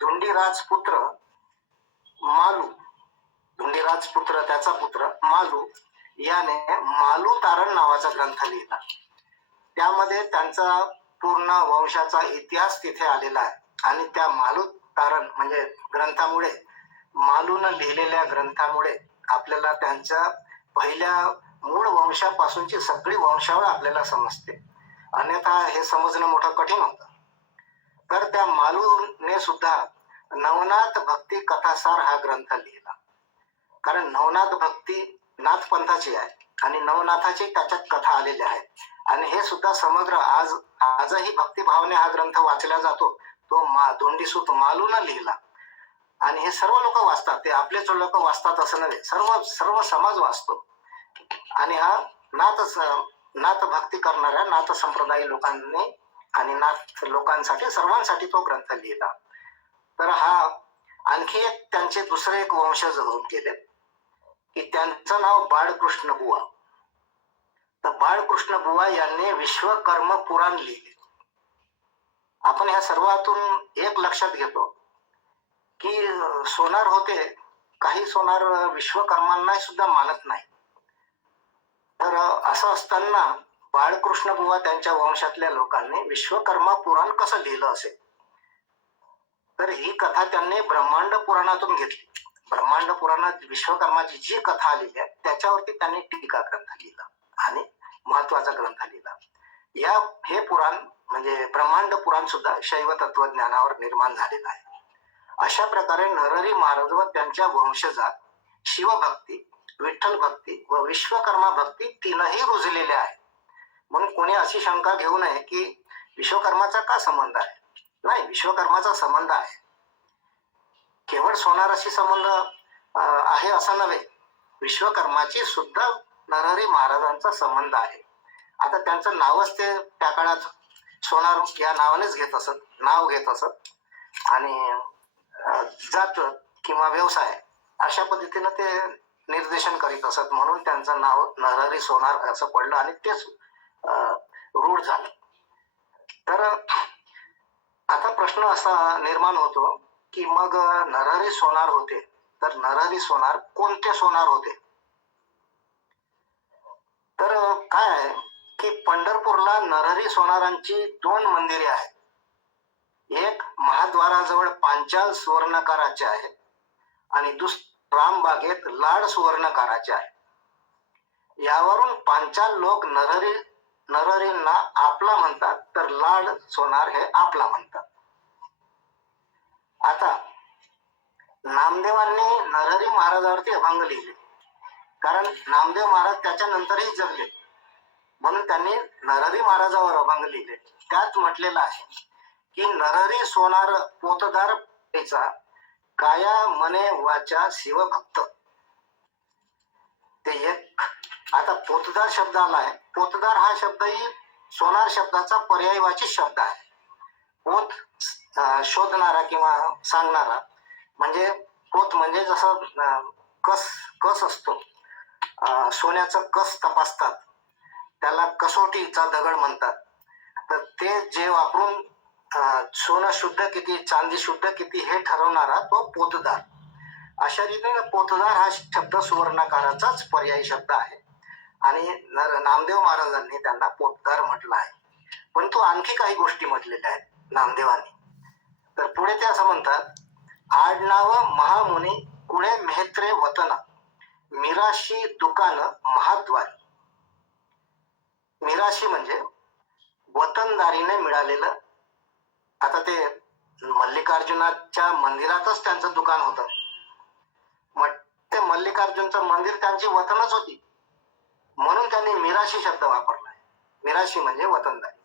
धुंडीराज पुत्र त्याचा पुत्र मालू याने मालू तारण नावाचा ग्रंथ लिहिला. त्यामध्ये त्यांचा पूर्ण वंशाचा इतिहास तिथे आलेला आहे, आणि त्या मालू तारण म्हणजे ग्रंथामुळे, मालूनं लिहिलेल्या ग्रंथामुळे आपल्याला त्यांच्या पहिल्या मूळ वंशापासूनची सगळी वंशावळ आपल्याला समजते. अन्यथा हे समजणं मोठं कठीण होतं. तर त्या मालूने सुद्धा नवनाथ भक्ती कथासार हा ग्रंथ लिहिला. कारण नवनाथ भक्ती नाथपंथाची आहे, आणि नवनाथाची त्याच्यात कथा आलेल्या आहेत, आणि हे सुद्धा समग्र आजही भक्तिभावाने हा ग्रंथ वाचला जातो. तो धोंडीसूत मालूनं लिहिला, आणि हे सर्व लोक वाचतात. ते आपलेच लोक वाचतात असं नव्हे, सर्व समाज वाचतो. आणि हा नाथ भक्ती करणाऱ्या नाथ संप्रदाय लोकांनी आणि नाथ लोकांसाठी सर्वांसाठी तो ग्रंथ लिहिला. तर हा आणखी एक त्यांचे दुसरे एक वंशज होऊन गेले की त्यांचं नाव बाळकृष्ण बुवा. तर बाळकृष्ण बुवा यांनी विश्वकर्म पुराण लिहिले. आपण ह्या सर्वातून एक लक्षात घेतो की सोनार होते, काही सोनार विश्वकर्मांना सुद्धा मानत नाही. तर असं असताना बाळकृष्ण बुवा त्यांच्या वंशातल्या लोकांनी विश्वकर्मा पुराण कसं लिहिलं असेल, तर ही कथा त्यांनी ब्रह्मांड पुराणातून घेतली. ब्रह्मांड पुराणात विश्वकर्माची जी कथा आलेली आहे त्याच्यावरती त्यांनी टीका ग्रंथ लिहिला, आणि महत्वाचा ग्रंथ लिहिला. हे पुराण म्हणजे ब्रह्मांड पुराण सुद्धा शैव तत्वज्ञानावर निर्माण झालेलं आहे. अशा प्रकारे नरहरी महाराज व त्यांच्या वंशजात शिवभक्ती, विठ्ठल भक्ती व विश्वकर्मा भक्ती तीनही रुजलेले आहे. म्हणून कोणी अशी शंका घेऊ नये की विश्वकर्माचा का संबंध आहे. नाही, विश्वकर्माचा संबंध आहे. केवळ सोनाराशी संबंध आहे असं नव्हे, विश्वकर्माची सुद्धा नरहरी महाराजांचा संबंध आहे. आता त्यांचं नावच ते त्या काळात सोनार या नावानेच नाव घेत असत आणि जात किंवा व्यवसाय अशा पद्धतीनं ते निर्देशन करीत असत. म्हणून त्यांचं नाव नरहरी सोनार असं पडलं आणि तेच रूढ झालं. तर आता प्रश्न असा निर्माण होतो की मग नरहरी सोनार होते तर नरहरी सोनार कोणते सोनार होते. तर काय आहे की पंढरपूरला नरहरी सोनारांची 2 मंदिरे आहेत. एक महाद्वाराजवळ पांचाल सुवर्णकाराचे आहे आणि रामबागेत लाड सुवर्णकाराचे आहे. यावरून पांचाल लोक नरहरींना आपला म्हणतात तर लाड सोनार हे आपला म्हणतात. आता नामदेवांनी नरहरी महाराजावरती अभंग लिहिले, कारण नामदेव महाराज त्याच्यानंतरही जगले म्हणून त्यांनी नरहरी महाराजावर अभंग लिहिले. त्यात म्हटलेलं आहे की नरहरी सोनार पोतदार पेचा काया मने वाचा शिवभक्त. ते एक. आता पोतदार शब्द आलाय. पोतदार हा शब्दही सोनार शब्दाचा पर्यायवाची शब्द आहे. पोत शोधणारा किंवा सांगणारा, म्हणजे पोत म्हणजे जसं कस असतो, सोन्याचं कस तपासतात त्याला कसोटीचा दगड म्हणतात. तर ते जे वापरून सोनं शुद्ध किती चांदी शुद्ध किती हे ठरवणारा तो पोतदार. अशा रीतीने पोतदार हा शब्द सुवर्णकाराचाच पर्यायी शब्द आहे आणि नामदेव महाराजांनी त्यांना पोतदार म्हटलं आहे. परंतु आणखी काही गोष्टी म्हटलेल्या आहेत नामदेवांनी. तर पुढे ते असं म्हणतात, आडनाव महामुनी कुळे मेहत्रे वतन मिराशी दुकान महाद्वारी. मिराशी म्हणजे वतनदारीने मिळालेलं. आता ते मल्लिकार्जुनाच्या मंदिरातच त्यांचं दुकान होतं. मग ते मल्लिकार्जुनचं मंदिर त्यांची वतनच होती म्हणून त्यांनी मिराशी शब्द वापरलाय. मिराशी म्हणजे वतनदारी.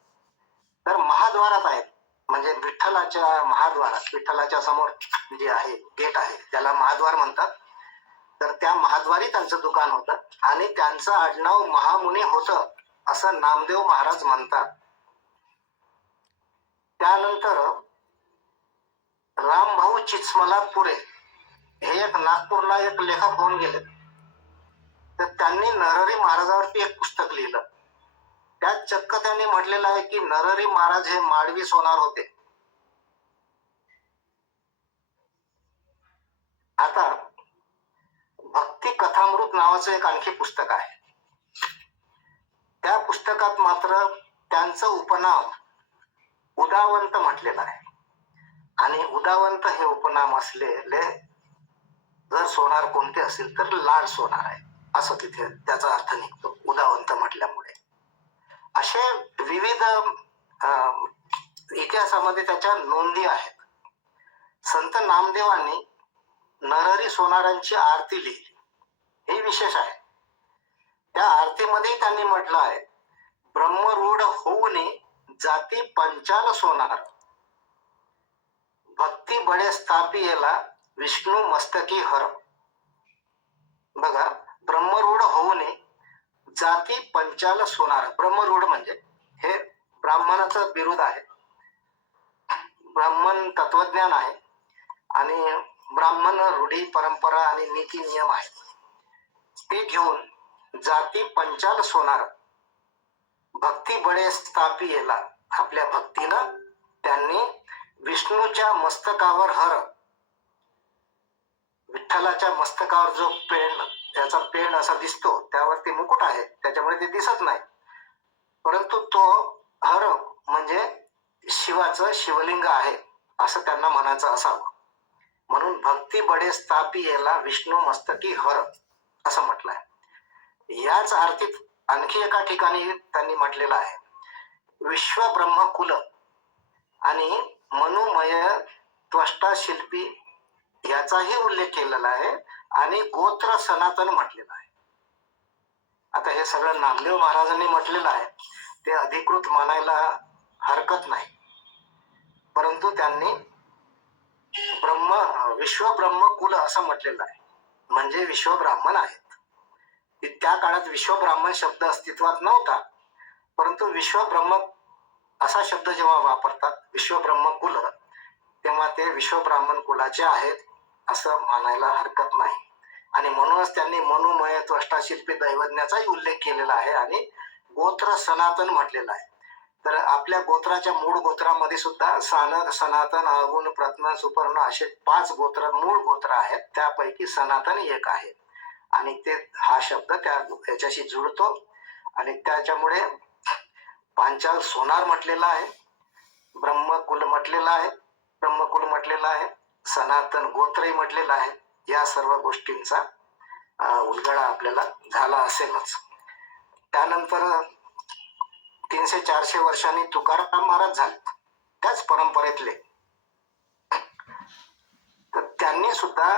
तर महाद्वारात आहेत म्हणजे विठ्ठलाच्या महाद्वारात, विठ्ठलाच्या समोर जे आहे गेट आहे त्याला महाद्वार म्हणतात. तर त्या महाद्वारी त्यांचं दुकान होतं आणि त्यांचं आडनाव महामुनी होतं असं नामदेव महाराज म्हणतात. त्यानंतर रामभाऊ चिचमला पुरे हे एक नागपूरला एक लेखक होऊन गेले. तर त्यांनी नरहरी महाराजावरती एक पुस्तक लिहिलं. त्यात चक्क त्यांनी म्हटलेलं आहे की नरहरी महाराज हे माडवी सोनार होते. आता भक्ती कथामृत नावाचं एक आणखी पुस्तक आहे. त्या पुस्तकात मात्र त्यांचं उपनाम उदावंत म्हटलेलं आहे आणि उदावंत हे उपनाम असलेले जर सोनार कोणते असेल तर लाड सोनार आहे असं तिथे त्याचा अर्थ निघतो उदावंत म्हटल्यामुळे. असे विविध इतिहासामध्ये त्याच्या नोंदी आहेत. संत नामदेवांनी नरहरी सोनारांची आरती लिहिली, हे विशेष आहे. त्या आरतीमध्ये त्यांनी म्हटलं आहे, ब्रह्मरूढ होऊने जाती पंचाल सोनार भक्ती बडे स्थापियेला विष्णू मस्तकी हर. बघा, ब्रह्मरूढ होऊने जाती पंचाल सोनार. ब्रह्मरूढ म्हणजे हे ब्राह्मणाचं बिरुद आहे. ब्राह्मण तत्वज्ञान आहे आणि ब्राह्मण रूढी परंपरा आणि नीती नियम आहेत. ते घेऊन जाती पंचाल सोनार भक्ती बडे स्थापियेला आपल्या भक्तीनं त्यांनी विष्णूच्या मस्तकावर हर, विठ्ठलाच्या मस्तकावर जो पेंड त्याचा पेंड असा दिसतो त्यावरती मुकुट आहे त्याच्यामुळे ते दिसत नाही, परंतु तो हर म्हणजे शिवाचं शिवलिंग आहे असं त्यांना म्हणायचं असावं. म्हणून भक्ती बडे स्थापियेला विष्णू मस्तकी हर असं म्हटलंय. याच आरतीत आणखी एका ठिकाणी त्यांनी म्हटलेलं आहे, विश्व ब्रह्मकुल आणि मनुमय त्वष्टा शिल्पी याचाही उल्लेख केलेला आहे आणि गोत्र सनातन म्हटलेलं आहे. आता हे सगळं नामदेव महाराजांनी म्हटलेलं आहे, ते अधिकृत मानायला हरकत नाही, परंतु त्यांनी विश्वब्रह्म कुल असं म्हटलेलं आहे, म्हणजे विश्वब्राह्मण आहेत. त्या काळात विश्वब्राह्मण शब्द अस्तित्वात नव्हता, परंतु विश्वब्रह्म असा शब्द जेव्हा वापरतात विश्वब्रह्म कुल, तेव्हा ते विश्वब्राह्मण कुलाचे आहेत असं मानायला हरकत नाही. आणि म्हणूनच त्यांनी मनुमय त्वष्टाशिल्पी दैवज्ञाचाही उल्लेख केलेला आहे आणि गोत्र सनातन म्हटलेलं आहे. तर आपल्या गोत्राच्या मूळ गोत्रामध्ये सुद्धा सानद, सनातन, अवगुण, प्रत्न, सुपर्ण असे 5 गोत्र मूळ गोत्र आहेत. त्यापैकी सनातन एक आहे आणि ते हा शब्द त्याच्याशी जुळतो आणि त्याच्यामुळे पांचाल सोनार म्हटलेला आहे, ब्रह्मकुल म्हटलेला आहे, ब्रह्मकुल म्हटलेला आहे, सनातन गोत्रही म्हटलेलं आहे. या सर्व गोष्टींचा उलगडा आपल्याला झाला असेलच. त्यानंतर 300-400 वर्षांनी तुकाराम महाराज झाले, त्याच परंपरेतले. तर त्यांनी सुद्धा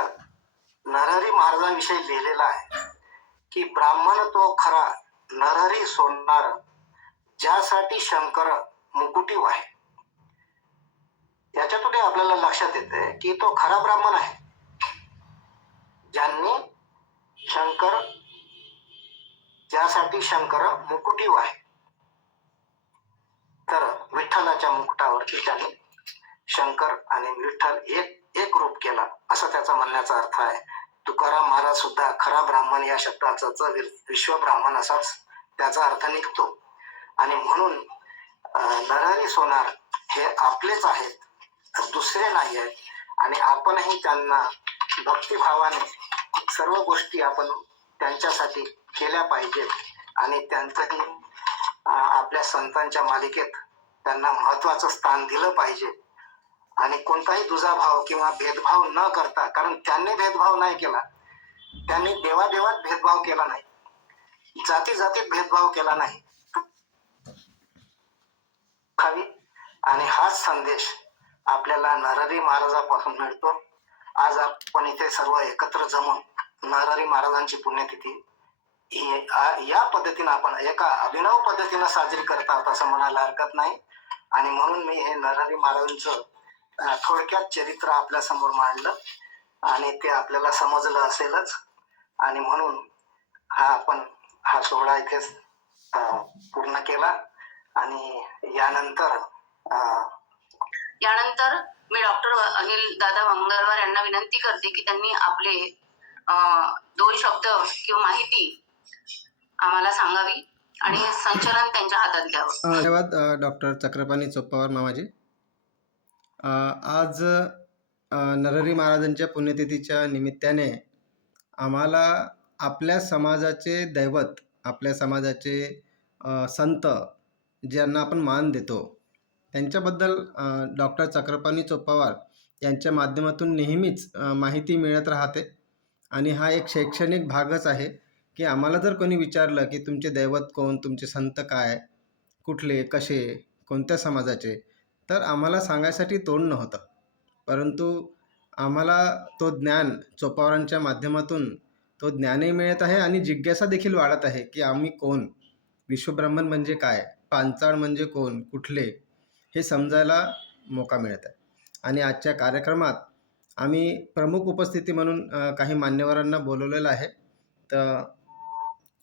नरहरी महाराजांविषयी लिहिलेलं आहे की ब्राह्मण तो खरा नरहरी सोनार, ज्यासाठी शंकर मुकुटी वाहे. याच्यातून आपल्याला लक्षात येते की तो खरा ब्राह्मण आहे, ज्यासाठी शंकर मुकुटी वाहे. तर विठ्ठलाच्या मुकुटावरती त्याने शंकर आणि विठ्ठल एक रूप केला असा त्याचा म्हणण्याचा अर्थ आहे. तुकाराम महाराज सुद्धा खरा ब्राह्मण या शब्दाचा विश्वब्राह्मण असाच त्याचा अर्थ निघतो. आणि म्हणून नरहरी सोनार हे आपलेच आहेत, दुसरे नाही आहेत. आणि आपणही त्यांना भक्तिभावाने सर्व गोष्टी आपण त्यांच्यासाठी केल्या पाहिजेत आणि त्यांचंही आपल्या संतांच्या मालिकेत त्यांना महत्वाचं स्थान दिलं पाहिजे. आणि कोणताही दुजाभाव किंवा भेदभाव न करता, कारण त्यांनी भेदभाव नाही केला, त्यांनी देवादेवात भेदभाव केला नाही, जाती जातीत भेदभाव केला नाही. आणि हाच संदेश आपल्याला नरहरी महाराजांपासून मिळतो. आज आपण इथे सर्व एकत्र जमून नरहरी महाराजांची पुण्यतिथी या पद्धतीनं आपण एका अभिनव पद्धतीनं साजरी करतात असं म्हणायला हरकत नाही. आणि म्हणून मी हे नरहरी महाराजांचं थोडक्यात चरित्र आपल्या समोर मांडलं आणि ते आपल्याला समजलं असेलच. आणि म्हणून हा सोहळा इथेच पूर्ण केला. आणि यानंतर मी डॉक्टर अनिल दादा मंगळवार यांना विनंती करते की त्यांनी आपले 2 शब्द किंवा माहिती आम्हाला सांगावी आणि संचलन त्यांच्या हातात घ्यावं. धन्यवाद डॉक्टर चक्रपाणी चोप्पावर मामाजी. आज नरहरी महाराजांच्या पुण्यतिथीच्या निमित्ताने आम्हाला आपल्या समाजाचे दैवत, आपल्या समाजाचे संत ज्यांना आपण मान देतो त्यांच्याबद्दल डॉक्टर चक्रपाणी चोप्पावार यांच्या माध्यमातून नेहमीच माहिती मिळत राहते. आणि हा एक शैक्षणिक भागच आहे की आम्हाला जर कोणी विचारलं की तुमचे दैवत कोण, तुमचे संत काय, कुठले, कसे, कोणत्या समाजाचे, तर आम्हाला सांगायसाठी तोंड नव्हतं. परंतु आम्हाला तो ज्ञान चोप्पावारांच्या माध्यमातून तो ज्ञानही मिळत आहे आणि जिज्ञासा देखील वाढत आहे की आम्ही कोण, विश्वब्राह्मण म्हणजे काय, पांचाळ म्हणजे कोण, कुठले, हे समजायला मोका मिळत आहे. आणि आजच्या कार्यक्रमात आम्ही प्रमुख उपस्थिती म्हणून काही मान्यवरांना बोलवलेलं आहे. तर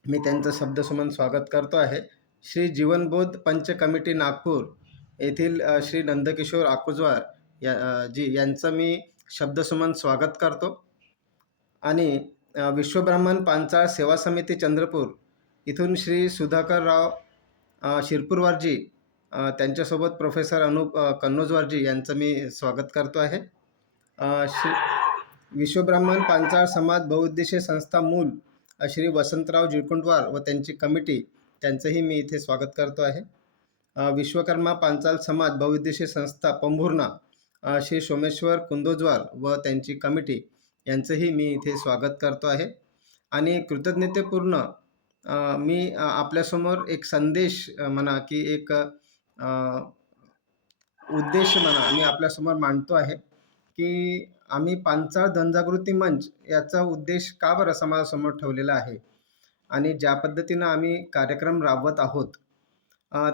मी त्यांचं शब्दसुमन स्वागत करतो आहे. श्री जीवनबोध पंच कमिटी नागपूर येथील श्री नंदकिशोर आकुजवार यांचं मी शब्दसुमन स्वागत करतो. आणि विश्वब्राह्मण पांचाळ सेवा समिती चंद्रपूर इथून श्री सुधाकरराव शिरपूरवारजी, त्यांच्यासोबत प्रोफेसर अनुप कन्नोजवारजी यांचं मी स्वागत करतो आहे. विश्वब्राह्मण पांचाळ समाज बहुउद्देशीय संस्था मूल श्री वसंतराव जिळकुंटवार व त्यांची कमिटी, त्यांचंही मी इथे स्वागत करतो आहे. विश्वकर्मा पांचाळ समाज बहुउद्देशीय संस्था पंभुर्णा श्री सोमेश्वर कुंदोजवार व त्यांची कमिटी, यांचंही मी इथे स्वागत करतो आहे. आणि कृतज्ञतेपूर्ण मी आपल्यासमोर एक संदेश म्हणा की एक उद्देश म्हणा मी आपल्यासमोर मांडतो आहे की आम्ही पांचाळ जनजागृती मंच याचा उद्देश का बरं समाजासमोर ठेवलेला आहे आणि ज्या पद्धतीनं आम्ही कार्यक्रम राबवत आहोत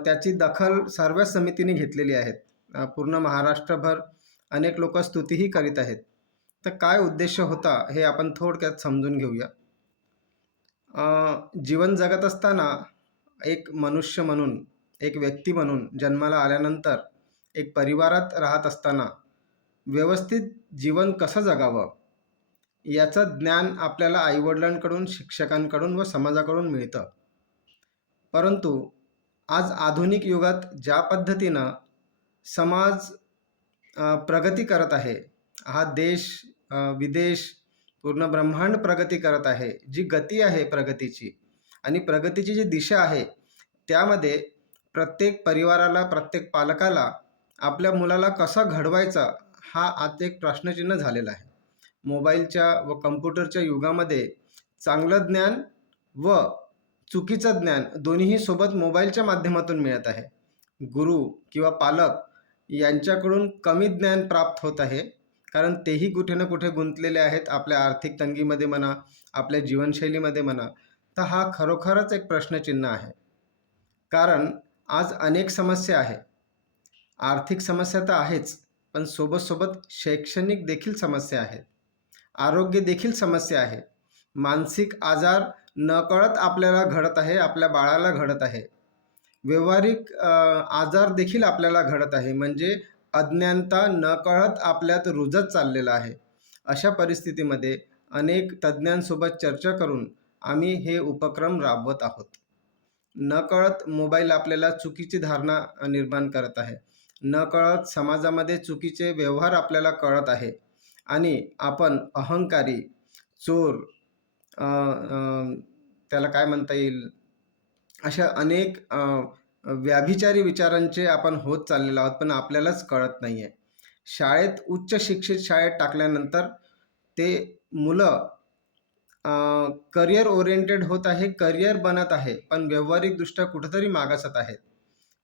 त्याची दखल सर्व समितीने घेतलेली आहे. पूर्ण महाराष्ट्रभर अनेक लोक स्तुतीही करीत आहेत. तर काय उद्देश होता हे आपण थोडक्यात समजून घेऊया. जीवन जगत असताना एक मनुष्य म्हणून, एक व्यक्ती म्हणून जन्माला आल्यानंतर एक परिवारात राहत असताना व्यवस्थित जीवन कसं जगावं याचं ज्ञान आपल्याला आईवडिलांकडून, शिक्षकांकडून व समाजाकडून मिळतं. परंतु आज आधुनिक युगात ज्या पद्धतीनं समाज प्रगती करत आहे, हा देश, विदेश, पूर्ण ब्रह्मांड प्रगती करत आहे, जी गती आहे प्रगतीची आणि प्रगतीची जी दिशा आहे त्यामध्ये प्रत्येक परिवाराला, प्रत्येक पालकाला आपल्या मुलाला कसं घडवायचं हा आज एक प्रश्नचिन्ह झालेला आहे. मोबाईलच्या व कम्प्युटरच्या युगामध्ये चांगलं ज्ञान व चुकीचं ज्ञान दोन्हीही सोबत मोबाईलच्या माध्यमातून मिळत आहे. गुरु किंवा पालक यांच्याकडून कमी ज्ञान प्राप्त होत आहे, कारण तेही कुठे ना कुठे गुंतलेले आहेत आपल्या आर्थिक तंगीमध्ये म्हणा, आपल्या जीवनशैलीमध्ये म्हणा. तर हा खरोखरच एक प्रश्नचिन्ह आहे. कारण आज अनेक समस्या आहे. आर्थिक समस्या तर आहेच, पण सोबत शैक्षणिक देखील समस्या आहेत, आरोग्य देखील समस्या आहे, मानसिक आजार नकळत आपल्याला घडत आहे, आपल्या बाळाला घडत आहे, व्यावहारिक आजार देखील आपल्याला घडत आहे. म्हणजे अज्ञानता नकळत आपल्यात रुजत चाललेला आहे. अशा परिस्थितीमध्ये अनेक तज्ज्ञांसोबत चर्चा करून आम्ही हे उपक्रम राबवत आहोत. नकळत मोबाईल आपल्याला चुकीची धारणा निर्माण करत आहे, नकळत समाजामध्ये चुकीचे व्यवहार आपल्याला कळत आहे आणि आपण अहंकारी, चोर, त्याला काय म्हणता येईल, अशा अनेक व्याभिचारी विचारांचे आपण होत चाललेलो आहोत, पण आपल्यालाच कळत नाही आहे. शाळेत, उच्च शिक्षित शाळेत टाकल्यानंतर ते मुलं करिअर ओरिएंटेड होत आहे, करिअर बनत आहे, पण व्यावहारिकदृष्ट्या कुठंतरी मागासत आहेत.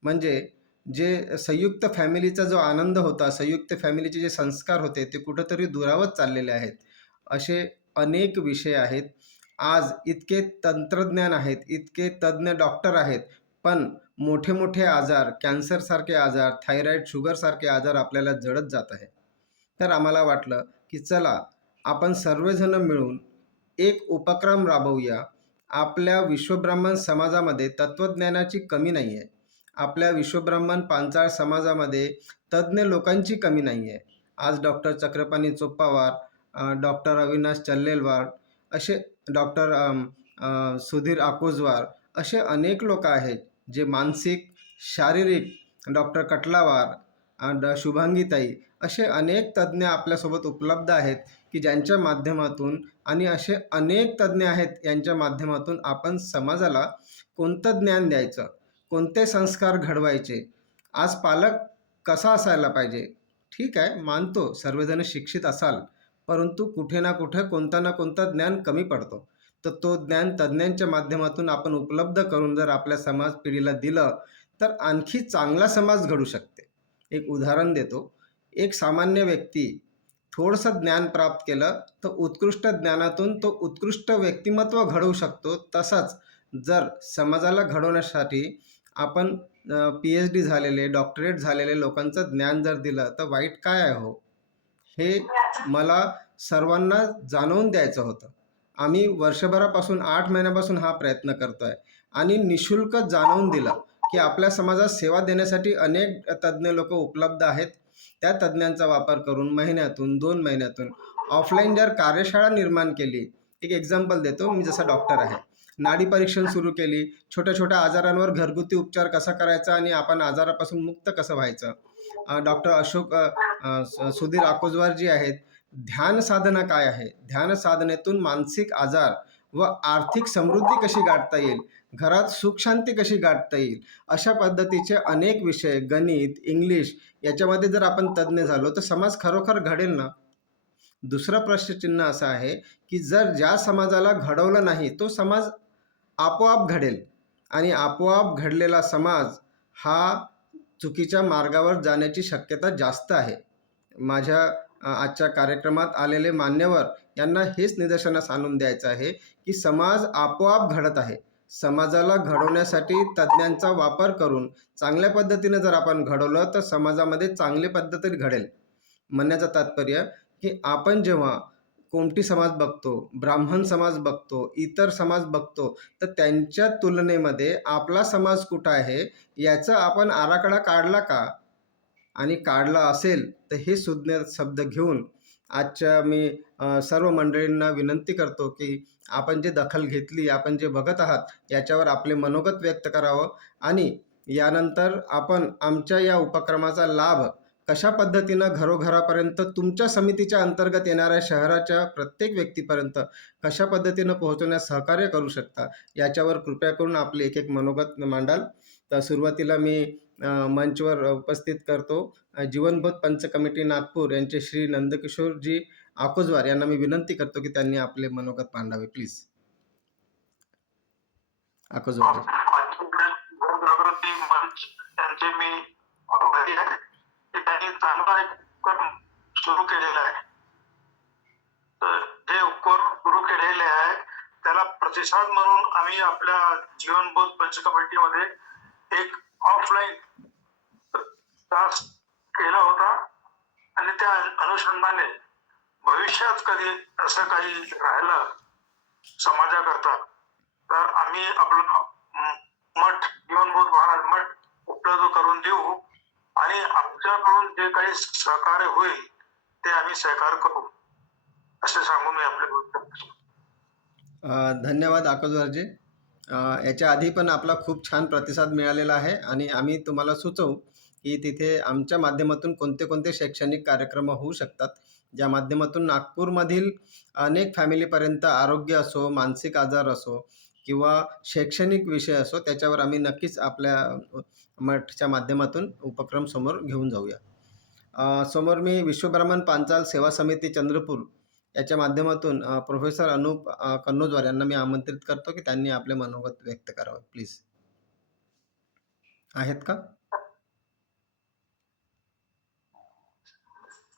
म्हणजे जे संयुक्त फॅमिलीचा जो आनंद होता, संयुक्त फॅमिलीचे जे संस्कार होते ते कुठंतरी दुरावत चाललेले आहेत. असे अनेक विषय आहेत. आज इतके तंत्रज्ञान आहेत, इतके तज्ज्ञ डॉक्टर आहेत, पण मोठे मोठे आजार, कॅन्सरसारखे आजार, थायरॉईड, शुगरसारखे आजार आपल्याला जडत जात आहे. तर आम्हाला वाटलं की चला आपण सर्वजण मिळून एक उपक्रम राबवूया. आपल्या विश्वब्राह्मण समाजामध्ये तत्त्वज्ञानाची कमी नाही आहे. आपल्या विश्वब्राह्मण पांचाळ समाजामध्ये तज्ज्ञ लोकांची कमी नाही आहे. आज डॉक्टर चक्रपाणी चोप्पावार, डॉक्टर अविनाश चल्लेलवार, असे डॉक्टर सुधीर आकोजवार, असे अनेक लोक आहेत जे मानसिक, शारीरिक, डॉक्टर कटलावार, शुभांगीताई, असे अनेक तज्ज्ञ आपल्यासोबत उपलब्ध आहेत की ज्यांच्या माध्यमातून आणि असे अनेक तज्ज्ञ आहेत यांच्या माध्यमातून आपण समाजाला कोणतं ज्ञान द्यायचं, कोणते संस्कार घडवायचे. आज पालक कसा असायला पाहिजे, ठीक आहे, मानतो सर्वजण शिक्षित असाल, परंतु कुठे ना कुठे कोणता ना कोणता ज्ञान कमी पडतो. तर तो ज्ञान तज्ज्ञांच्या माध्यमातून आपण उपलब्ध करून जर आपल्या समाज पिढीला दिलं तर आणखी चांगला समाज घडू शकते. एक उदाहरण देतो. एक सामान्य व्यक्ती थोडंसं ज्ञान प्राप्त केलं तर उत्कृष्ट ज्ञानातून तो उत्कृष्ट व्यक्तिमत्व घडवू शकतो. तसंच जर समाजाला घडवण्यासाठी आपण PhD झालेले, डॉक्टरेट झालेले लोकांचं ज्ञान जर दिलं तर वाईट काय आहे हो, हे मला सर्वांना जाणवून द्यायचं होतं. आम्ही वर्षभरापासून, 8 महिन्यापासून हा प्रयत्न करतो आहे आणि निःशुल्क जाणवून दिलं की आपल्या समाजात सेवा देण्यासाठी अनेक तज्ज्ञ लोक उपलब्ध आहेत. त्या तज्ज्ञांचा वापर करून महिन्यातून, 2 महिन्यातून ऑफलाईन जर कार्यशाळा निर्माण केली. एक एक्झाम्पल देतो. मी जसा डॉक्टर आहे, नाडी परीक्षण सुरू केली, छोट्या छोट्या आजारांवर घरगुती उपचार कसा करायचा आणि आपण आजारापासून मुक्त कसं व्हायचं. डॉक्टर सुधीर आकोजवार जी आहेत, ध्यान साधना काय आहे, ध्यान साधनेतून मानसिक आजार व आर्थिक समृद्धी कशी गाठता येईल, घरात सुखशांती कशी गाठता येईल, अशा पद्धतीचे अनेक विषय, गणित, इंग्लिश, याच्यामध्ये जर आपण तज्ज्ञ झालो तर समाज खरोखर घडेल ना. दुसरं प्रश्नचिन्ह असं आहे की जर ज्या समाजाला घडवलं नाही तो समाज आपोआप घडेल आणि आपोआप घडलेला समाज हा चुकीच्या मार्गावर जाण्याची शक्यता जास्त आहे. माझ्या आजच्या कार्यक्रमात आलेले मान्यवर यांना हेच निदर्शनास आणून द्यायचं आहे की समाज आपोआप घडत आहे. समाजाला घडवण्यासाठी तज्ज्ञांचा वापर करून चांगल्या पद्धतीने जर आपण घडवलं तर समाजामध्ये चांगली पद्धतीने घडेल. म्हणण्याचं तात्पर्य की आपण जेव्हा कोमटी समाज बघतो, ब्राह्मण समाज बघतो, इतर समाज बघतो, तर त्यांच्या तुलनेमध्ये आपला समाज कुठं आहे याचा आपण आराखडा काढला का? आणि काढला असेल तर हे सुज्ञ शब्द घेऊन आजच्या मी सर्व मंडळींना विनंती करतो की आपण जे दखल घेतली, आपण जे बघत आहात याच्यावर आपले मनोगत व्यक्त करावं आणि यानंतर आपण आमच्या या उपक्रमाचा लाभ कशा पद्धतीनं घरोघरापर्यंत तुमच्या समितीच्या अंतर्गत येणाऱ्या शहराच्या प्रत्येक व्यक्तीपर्यंत कशा पद्धतीनं पोहोचवण्यास सहकार्य करू शकता याच्यावर कृपया करून आपले एक एक मनोगत मांडाल. तर सुरुवातीला मी मंचवर उपस्थित करतो जीवनबोध पंच कमिटी नागपूर यांचे श्री नंदकिशोरजी आकोजवार यांना मी विनंती करतो की त्यांनी आपले मनोगत मांडावे. प्लीज आकोजवार. जागृती मंच त्यांचे मी आभारी आहे की त्यांनी चांगला एक उपक्रम सुरू केलेला आहे. तर जे उपक्रम सुरू केलेले आहे त्याला प्रतिसाद म्हणून आम्ही आपल्या जीवनबोध पंच कमिटीमध्ये एक ऑफलाईन तास केला होता आणि त्या अनुषंगाने भविष्यात कधी असं काही राहिलं समाजाकरता तर आम्ही आपला मठ जीवनबोध महाराज मठ उपलब्ध करून देऊ आणि आमच्याकडून जे काही सहकार्य होईल ते आम्ही सहकार्य करू असे सांगून मी आपले बोलतो. धन्यवाद आकोजवारजी. याच्या आधी पण आपला खूप छान प्रतिसाद मिळालेला आहे आणि आम्ही तुम्हाला सुचवू की तिथे आमच्या माध्यमातून कोणते कोणते शैक्षणिक कार्यक्रम होऊ शकतात, ज्या माध्यमातून नागपूरमधील अनेक फॅमिलीपर्यंत आरोग्य असो, मानसिक आजार असो किंवा शैक्षणिक विषय असो, त्याच्यावर आम्ही नक्कीच आपल्या मठच्या माध्यमातून उपक्रम समोर घेऊन जाऊया. समोर मी विश्वब्राह्मण पांचाल सेवा समिती चंद्रपूर याच्या माध्यमातून प्रोफेसर अनूप कन्नोजवार यांना मी आमंत्रित करतो की त्यांनी आपले मनोगत व्यक्त करावे. प्लीज. आहेत का?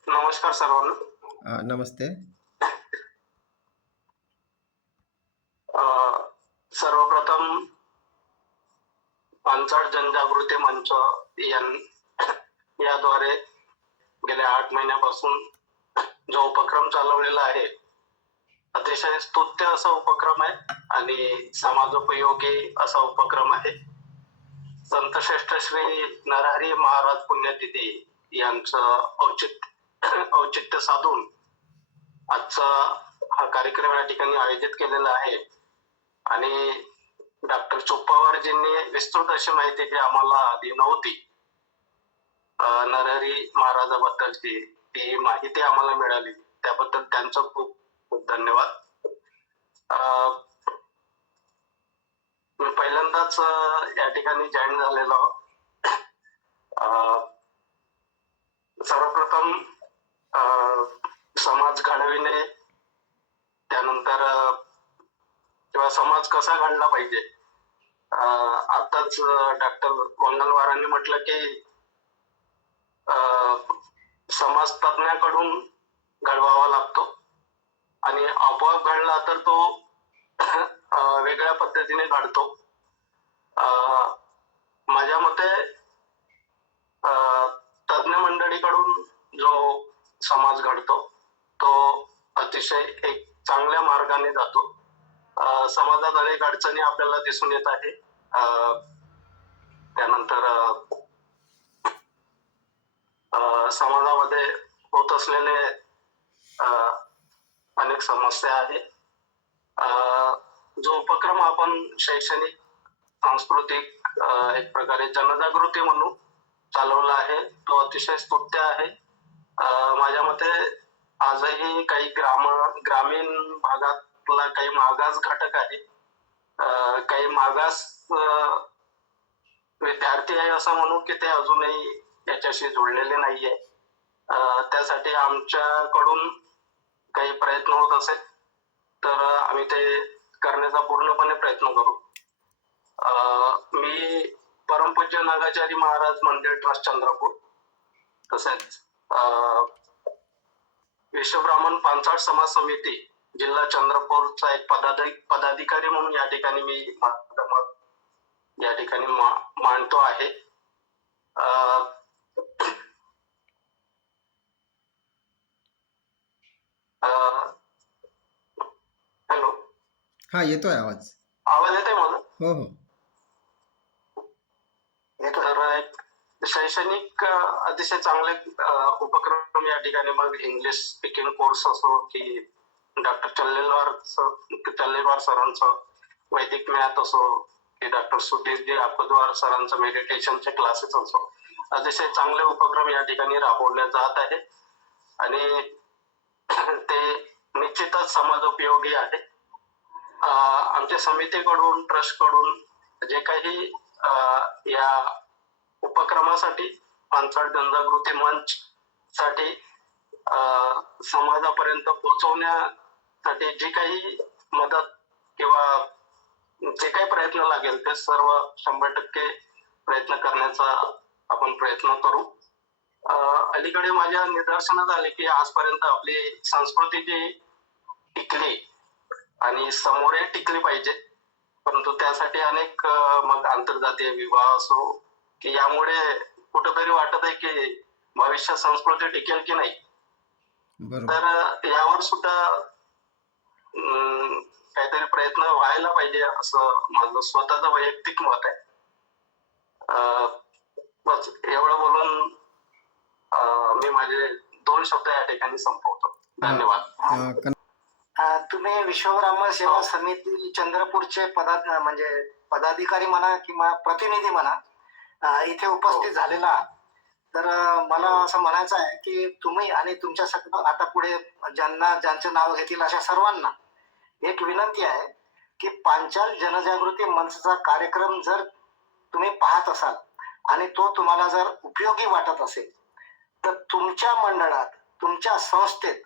नमस्कार सर्वांना. नमस्ते. सर्वप्रथम पांचाळ जनजागृती मंच याद्वारे गेल्या 8 महिन्यापासून जो उपक्रम चालवलेला आहे अतिशय स्तुत्य असा उपक्रम आहे आणि समाजोपयोगी असा उपक्रम आहे. संतश्रेष्ठ श्री नरहरी महाराज पुण्यतिथी यांचं औचित्य साधून आजचा हा कार्यक्रम या ठिकाणी आयोजित केलेला आहे आणि डॉक्टर चोप्पावारजींनी विस्तृत अशी माहिती जी आम्हाला आधी नव्हती नरहरी महाराजाबद्दलची ती माहिती आम्हाला मिळाली त्याबद्दल त्यांचं खूप खूप धन्यवाद. मी पहिल्यांदाच या ठिकाणी जॉईन झालेलो. सर्वप्रथम समाज घडविणे त्यानंतर किंवा समाज कसा घडला पाहिजे. आताच डॉक्टर मंगलवारांनी म्हटलं की समाज तज्ञाकडून घडवावा लागतो आणि आपोआप घडला तर तो वेगळ्या पद्धतीने घडतो. माझ्या मते तज्ञ मंडळीकडून जो समाज घडतो तो अतिशय एक चांगल्या मार्गाने जातो. समाजात अनेक अडचणी आपल्याला दिसून येत आहे. त्यानंतर समाजामध्ये होत असलेले अनेक समस्या आहेत. जो उपक्रम आपण शैक्षणिक सांस्कृतिक एक प्रकारे जनजागृती म्हणून चालवला आहे तो अतिशय स्तुत्य आहे. माझ्या मते आजही काही ग्रामीण भागातला काही मागास घटक आहे, काही मागास विद्यार्थी आहे असं म्हणू की ते अजूनही याच्याशी जोडलेले नाहीये. त्यासाठी आमच्याकडून काही प्रयत्न होत असेल तर आम्ही ते करण्याचा पूर्णपणे प्रयत्न करू. मी परमपूज्य नागाचारी महाराज मंदिर ट्रस्ट चंद्रपूर तसेच विश्वब्राह्मण पांचाळ समाज समिती जिल्हा चंद्रपूरचा एक पदाधिकारी म्हणून या ठिकाणी मी माझं मत या ठिकाणी मांडतो आहे. हॅलो, हां, येतोय आवाज. आवाज येतोय माझा? हो हो. येतो. तर एक शैक्षणिक अतिशय चांगले उपक्रम या ठिकाणी मग इंग्लिश स्पीकिंग कोर्स असो की डॉक्टर चल्लेवार सरांचं वैदिक मॅथ असो की डॉक्टर सुधीरजी आपदवार सरांचं मेडिटेशनचे क्लासेस असो, अतिशय चांगले उपक्रम या ठिकाणी राबवले जात आहेत आणि ते निश्चितच समाजोपयोगी आहे. आमच्या समितीकडून ट्रस्टकडून जे काही या उपक्रमासाठी पांचाळ जनजागृती मंच साठी समाजापर्यंत पोहोचवण्यासाठी जी काही मदत किंवा जे काही प्रयत्न लागेल ते सर्व 100% प्रयत्न करण्याचा आपण प्रयत्न करू. अलीकडे माझ्या निदर्शनास आले की आजपर्यंत आपली संस्कृती जी टिकली आणि समोरही टिकली पाहिजे, परंतु त्यासाठी अनेक मग आंतरजातीय विवाह असो की यामुळे कुठंतरी वाटत आहे की भविष्यात संस्कृती टिकेल की नाही. बरोबर. तर यावर सुद्धा काहीतरी प्रयत्न व्हायला पाहिजे असं माझं स्वतःचं वैयक्तिक मत आहे. बस एवढं बोलून मी माझे 2 शब्द या ठिकाणी संपवतो. धन्यवाद. तुम्ही विश्वब्राह्मण सेवा समिती चंद्रपूरचे म्हणजे पदाधिकारी म्हणा किंवा प्रतिनिधी म्हणा, इथे उपस्थित झालेला आहात. तर मला असं म्हणायचं आहे की तुम्ही आणि तुमच्या आता पुढे ज्यांचं नाव घेतील अशा सर्वांना एक विनंती आहे की पांचाळ जनजागृती मंचचा कार्यक्रम जर तुम्ही पाहत असाल आणि तो तुम्हाला जर उपयोगी वाटत असेल तर तुमच्या मंडळात, तुमच्या संस्थेत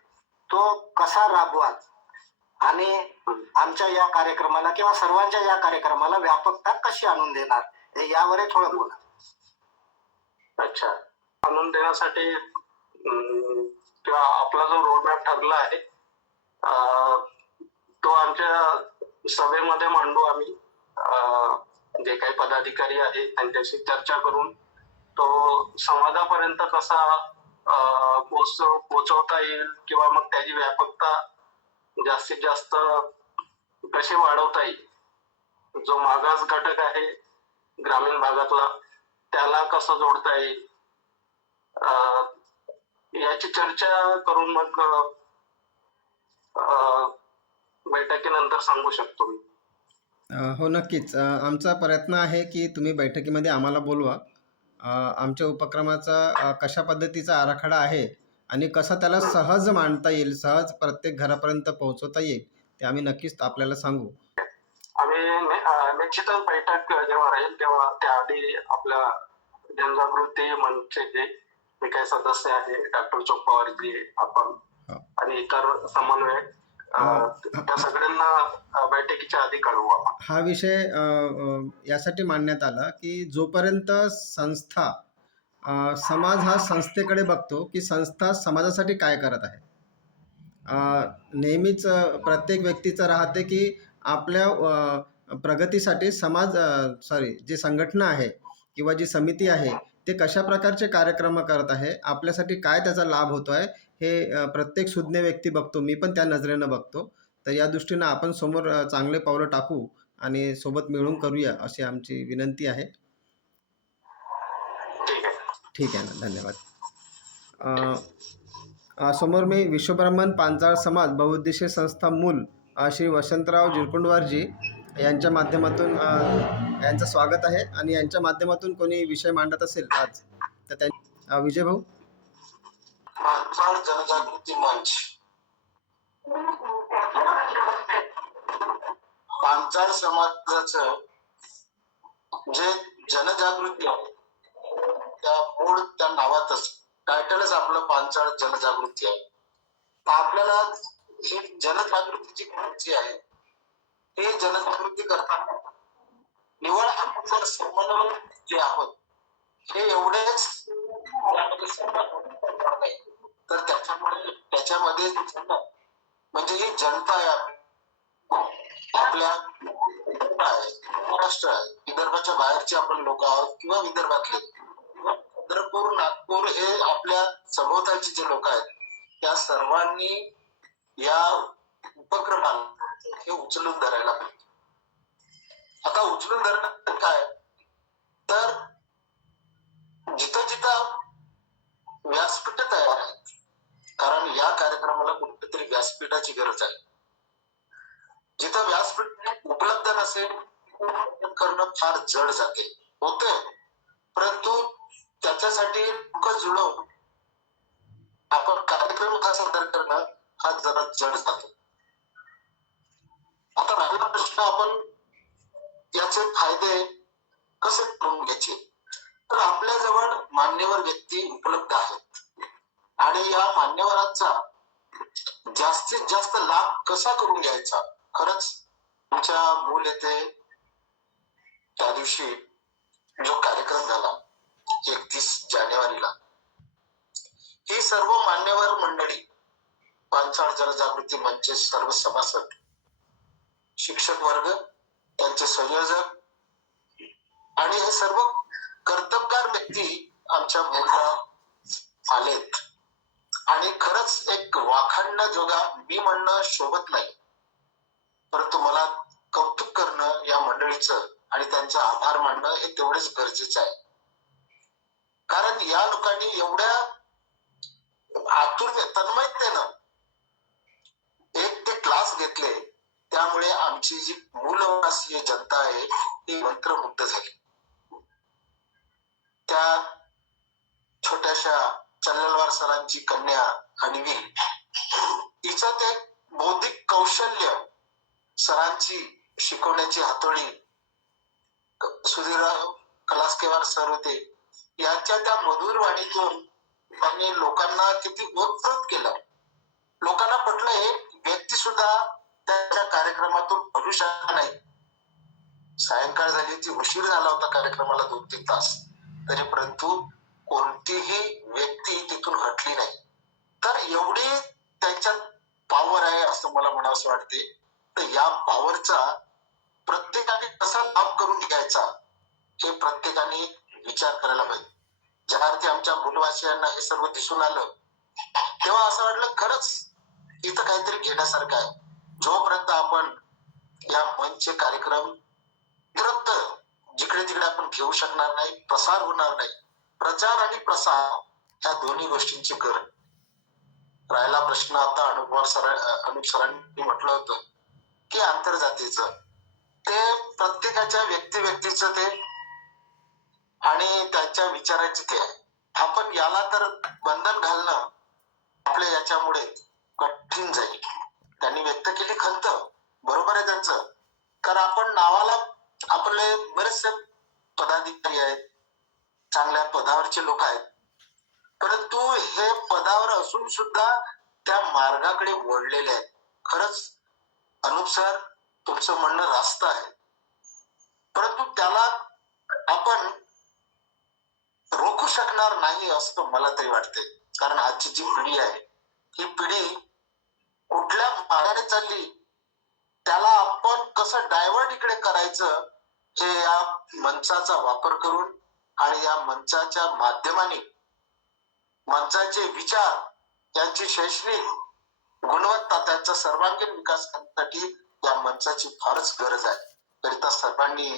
तो कसा राबवाल आणि आमच्या या कार्यक्रमाला किंवा सर्वांच्या या कार्यक्रमाला व्यापकता कशी आणून देणार यावर थोडं बोला. अच्छा, आणून देण्यासाठी किंवा आपला जो रोडमॅप ठरला आहे तो आमच्या सभेमध्ये मांडू आम्ही. जे काही पदाधिकारी आहेत त्यांच्याशी चर्चा करून तो समाजापर्यंत कसा पोहोचवता येईल किंवा मग त्याची व्यापकता जास्तीत जास्त कशी वाढवता येईल, जो मागास घटक आहे ग्रामीण भागातला त्याला कसं जोडता येईल याची चर्चा करून मग बैठकीनंतर सांगू शकतो मी. हो, नक्कीच. आमचा प्रयत्न आहे की तुम्ही बैठकीमध्ये आम्हाला बोलवा. आमच्या उपक्रमाचा कशा पद्धतीचा आराखडा आहे आणि कसं त्याला सहज मांडता येईल, सहज प्रत्येक घरापर्यंत पोहोचवता येईल, ते आम्ही नक्कीच आपल्याला सांगू. आम्ही निश्चितच बैठक जेव्हा राहील तेव्हा त्याआधी आपल्या जनजागृती मंचचे जे काही सदस्य आहे डॉक्टर चोप्पावरजी, आपण आणि इतर समन्वयक त्या सगळ्यांना बैठकीच्या आधी कळवू. हा विषय यासाठी मांडण्यात आला की जोपर्यंत संस्था समाज हा संस्थेकडे बघतो की संस्था समाजासाठी काय करत आहे. नेहमीच प्रत्येक व्यक्तीचं राहते की आपल्या प्रगतीसाठी जी संघटना आहे किंवा जी समिती आहे ते कशा प्रकारचे कार्यक्रम करत आहे, आपल्यासाठी काय त्याचा लाभ होतो आहे हे प्रत्येक सुज्ञ व्यक्ती बघतो. मी पण त्या नजरेनं बघतो. तर या दृष्टीनं आपण समोर चांगले पावलं टाकू आणि सोबत मिळून करूया अशी आमची विनंती आहे. ठीक आहे ना, धन्यवाद. समोर मी विश्वब्राह्मण पांचाळ समाज बहुउद्देशीय संस्था मूल श्री वसंतराव जिरकुंडवारजी यांच्या माध्यमातून यांचं स्वागत आहे आणि यांच्या माध्यमातून कोणी विषय मांडत असेल आज तर त्यांनी विजय भाऊ. पांचाळ जनजागृती मंच पांचाळ समाजाचं जे जनजागृती आहे त्या नावातच टायटलच आपलं पांचाळ जनजागृती आहे. आपल्याला ही जनजागृतीची करायची आहे. हे जनजागृती करताना निवड आपण समन्वय जे आहोत हे एवढेच तर त्याच्यामुळे त्याच्यामध्ये म्हणजे ही जनता आहे आपल्या महाराष्ट्र आहे, विदर्भाच्या बाहेरचे आपण लोक आहोत किंवा विदर्भातले, चंद्रपूर नागपूर हे आपल्या सभोवतालचे जे लोक आहेत त्या सर्वांनी या उपक्रमाला हे उचलून धरायला पाहिजे. आता उचलून धरणं काय तर जिथं जिथं व्यासपीठ तयार आहेत, कारण या कार्यक्रमाला कुठेतरी व्यासपीठाची गरज आहे. जिथं व्यासपीठ उपलब्ध नसेल करणं फार जड जाते होते, परंतु त्याच्यासाठी लोक जुळवून आपण कार्यक्रम हा सादर करणं हा जरा जड जातो. आता राहिला प्रश्न आपण याचे फायदे कसे करून घ्यायचे, तर आपल्याजवळ मान्यवर व्यक्ती उपलब्ध आहेत आणि या मान्यवरांचा जास्तीत जास्त लाभ कसा करून घ्यायचा. खरंच आमच्या मूल येथे त्या दिवशी जो कार्यक्रम झाला 31 जानेवारीला, ही सर्व मान्यवर मंडळी, पांचाळ जनजागृती मंचचे सर्व सभासद, शिक्षक वर्ग, त्यांचे संयोजक आणि हे सर्व कर्तबगार व्यक्ती आमच्या मूलला आलेत. आणि खरंच एक वाखाणणं जोगा मी म्हणणं शोभत नाही, परंतु मला कौतुक करणं या मंडळीचं आणि त्यांचा आभार मानणं हे तेवढेच गरजेचं आहे. कारण या लोकांनी एवढ्या आतुरते तन्मयतेनं एक ते क्लास घेतले, त्यामुळे आमची जी मूलवासी जनता आहे ती मंत्रमुग्ध झाली. त्या छोट्याशा चल्ललवार सरांची कन्या अन्वी, तिचं ते बौद्धिक कौशल्य, सरांची शिकवण्याची हातोडी, सुधीरराव कलास्केवार सर होते, यांच्या त्या मधुर वाणीतून त्यांनी लोकांना किती ओतप्रोत केलं. लोकांना पटलं हे व्यक्ती सुद्धा त्याच्या कार्यक्रमातून हलू शकला नाही. सायंकाळ झाली होती, उशीर झाला होता कार्यक्रमाला 2-3 तास, तरी परंतु कोणतीही व्यक्ती तिथून हटली नाही. तर एवढी त्यांच्यात पॉवर आहे असं मला म्हणावंसं वाटते. तर या पॉवरचा प्रत्येकाने कसा लाभ करून घ्यायचा हे प्रत्येकाने विचार करायला पाहिजे. ज्या अर्थी आमच्या मूलवासियांना हे सर्व दिसून आलं तेव्हा असं वाटलं खरंच इथं काहीतरी घेण्यासारखं आहे. जोपर्यंत आपण या मंचचे कार्यक्रम इतरत्र जिकडे तिकडे आपण घेऊ शकणार नाही, प्रसार होणार नाही, प्रचार आणि प्रसार ह्या दोन्ही गोष्टींची गरज. राहिला प्रश्न आता अनुप सरांनी म्हटलं होतं की आंतरजातीचं, ते प्रत्येकाच्या व्यक्तीचं ते आणि त्यांच्या विचाराचे ते आहे. आपण याला तर बंधन घालणं आपल्या याच्यामुळे कठीण जाईल. त्यांनी व्यक्त केली खंत, बरोबर आहे त्यांचं, कारण आपण नावाला आपले बरेचसे पदाधिकारी आहेत, चांगल्या पदावरचे लोक आहेत, परंतु हे पदावर असून सुद्धा त्या मार्गाकडे वळलेले आहेत. खरंच अनुप सर तुमचं म्हणणं रास्त आहे, परंतु त्याला आपण रोखू शकणार नाही असं मला तरी वाटते. कारण आजची जी पिढी आहे ही पिढी कुठल्या मार्गाने चालली, त्याला आपण कसं डायव्हर्ट इकडे करायचं हे या मंचाचा वापर करून आणि या मंचाच्या माध्यमाने मंचाचे विचार, यांची शैक्षणिक गुणवत्ता, त्यांचा सर्वांगीण विकास करण्यासाठी या मंचाची फारच गरज आहे. करिता सर्वांनी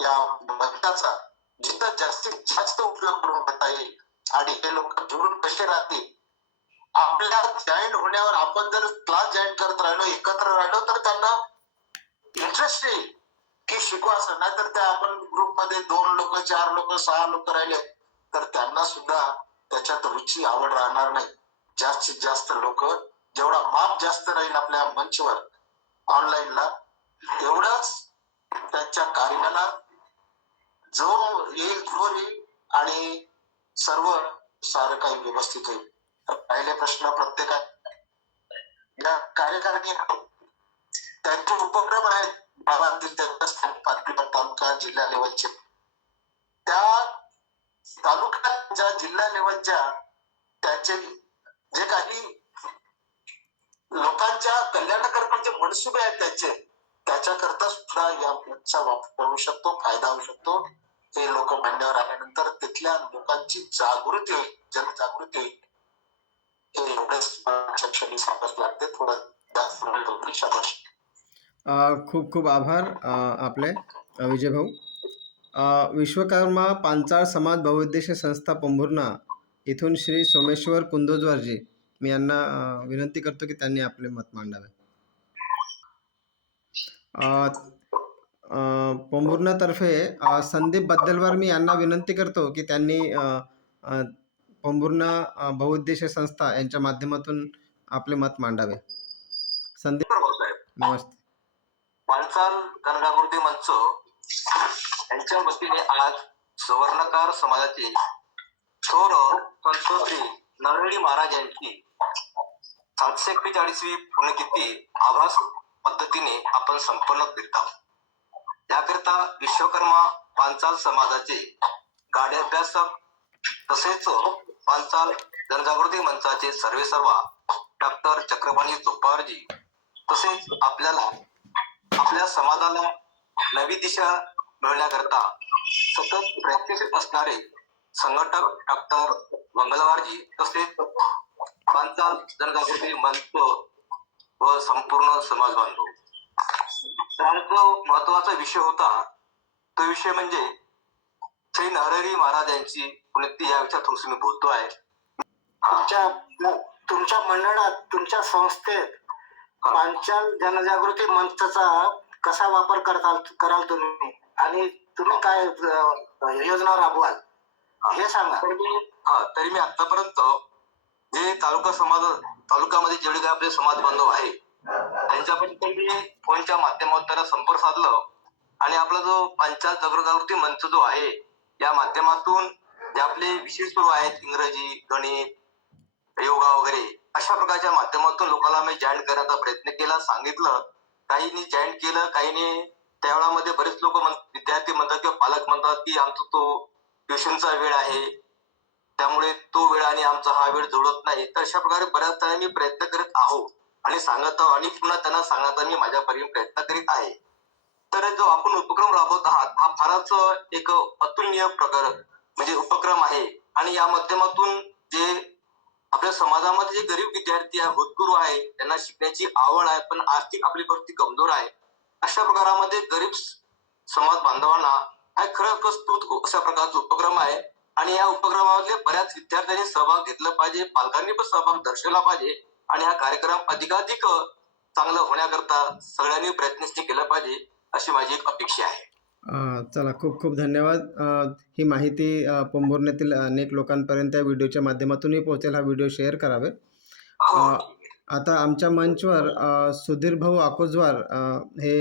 या मंचाचा जिथं जास्तीत जास्त उपयोग करून घेता येईल आणि हे लोक जुळून कसे राहतील. आपल्या जॉईन होण्यावर आपण जर क्लास जॉईन करत राहिलो, एकत्र राहिलो, तर त्यांना इंटरेस्ट येईल की शिकू असं. नाहीतर त्या आपण ग्रुपमध्ये 2 लोक 4 लोक 6 लोक राहिले तर त्यांना सुद्धा त्याच्यात रुची आवड राहणार नाही. जास्तीत जास्त लोक, जेवढा माप जास्त राहील आपल्या मंचवर ऑनलाईनला, तेवढाच त्यांच्या कार्याला जोर येईल आणि सर्व सारं काही व्यवस्थित होईल. राहिले प्रश्न प्रत्येकात या कार्यकारिणी त्यांचे उपक्रम आहेत गावातील, त्यांच्या स्थानिक पातळीवर, तालुका जिल्हा लेवलचे, त्या तालुक्याच्या जिल्हा लेवलच्या त्यांचे जे काही लोकांच्या कल्याणाकरता जे मनसुबे आहेत त्याच्याकरता सुद्धा या मंचचा वापर होऊ शकतो, फायदा होऊ शकतो. हे लोक मान्यवर आल्यानंतर तिथल्या लोकांची जागृती होईल, जनजागृती होईल. हे एवढेच माझ्या क्षणी सांगायला लागते. थोडं जास्त वेळ होती. शाबास. खूप खूप आभार आपले विजय भाऊ. विश्वकर्मा पांचाळ समाज बहुउद्देशीय संस्था पोंभुर्णा इथून श्री सोमेश्वर कुंदोजवारजी, मी यांना विनंती करतो की त्यांनी आपले मत मांडावे. पोंभुर्णातर्फे संदीप बद्दलवार, मी यांना विनंती करतो की त्यांनी पोंभुर्णा बहुउद्देशीय संस्था यांच्या माध्यमातून आपले मत मांडावे. संदीप, नमस्ते. पांचाल जनजागृती मंच यांच्या वतीने आज सुवर्णकार समाजाचे थोर संत श्री नरहरी महाराज यांची 741वी पुण्यतिथी आभास पद्धतीने आपण संपन्न करीत आहोत. याकरिता विश्वकर्मा पांचाल समाजाचे गाढे अभ्यासक तसेच पांचाल जनजागृती मंचाचे सर्वेसर्वा डॉक्टर चक्रपाणी चोपारजी, तसेच आपल्या समाजाला नवी दिशा मिळण्याकरता सतत प्रयत्नशील असणारे संघटक डॉक्टर मंगलवारजी, तसेच पांचाल जनजागृती मंच व संपूर्ण समाज बांधव. जो महत्वाचा विषय होता तो विषय म्हणजे श्री नरहरी महाराज यांची पुण्यतिथी. या विषयात थोडंसं मी बोलतो आहे. तुमच्या मंडळात, तुमच्या संस्थेत पांचाल जनजागृती मंचचा कसा वापर कराल तुम्ही, आणि तुम्ही काय योजना राबवाल हे सांगा. तरी मी आतापर्यंत जे तालुक्यामध्ये जेवढे काही आपले समाज बांधव आहे त्यांच्यापर्यंत मी फोनच्या माध्यमातून त्यांना संपर्क साधलं, आणि आपला जो पांचाल जनजागृती मंच जो आहे या माध्यमातून जे आपले विषय सुरू आहेत, इंग्रजी, गणित, योगा वगैरे, अशा प्रकारच्या माध्यमातून लोकांना मी जॉईन करण्याचा प्रयत्न केला, सांगितलं. काहींनी जॉईन केलं, काहींनी त्यावेळामध्ये बरेच लोक विद्यार्थी म्हणतात किंवा पालक म्हणतात की आमचा तो ट्युशनचा वेळ आहे, त्यामुळे तो वेळ आणि आमचा हा वेळ जोडत नाही. तर अशा प्रकारे बऱ्याच वेळा मी प्रयत्न करत आहोत आणि सांगत आहोत, आणि पुन्हा त्यांना सांगण्याचा मी माझ्यापर्यंत प्रयत्न करीत आहे. तर जो आपण उपक्रम राबवत आहात हा फारच एक अतुलनीय प्रकार म्हणजे उपक्रम आहे, आणि या माध्यमातून जे आपल्या समाजामध्ये जे गरीब विद्यार्थी आहे, होतकरू आहे, त्यांना शिकण्याची आवड आहे पण आर्थिक आपली परिस्थिती कमजोर आहे, अशा प्रकारामध्ये गरीब समाज बांधवांना हा खरं प्रस्तुत अशा प्रकारचा उपक्रम आहे. आणि या उपक्रमामध्ये बऱ्याच विद्यार्थ्यांनी सहभाग घेतला पाहिजे, पालकांनी पण सहभाग दर्शवला पाहिजे, आणि हा कार्यक्रम अधिकाधिक चांगला होण्याकरता सगळ्यांनी प्रयत्नशील केला पाहिजे, अशी माझी एक अपेक्षा आहे. चला, खूप खूप धन्यवाद. ही माहिती पोंभुर्ण्यातील अनेक लोकांपर्यंत या व्हिडिओच्या माध्यमातूनही पोहोचेल. हा व्हिडिओ शेअर करावे. आता आमच्या मंचवर सुधीर भाऊ आकोजवार हे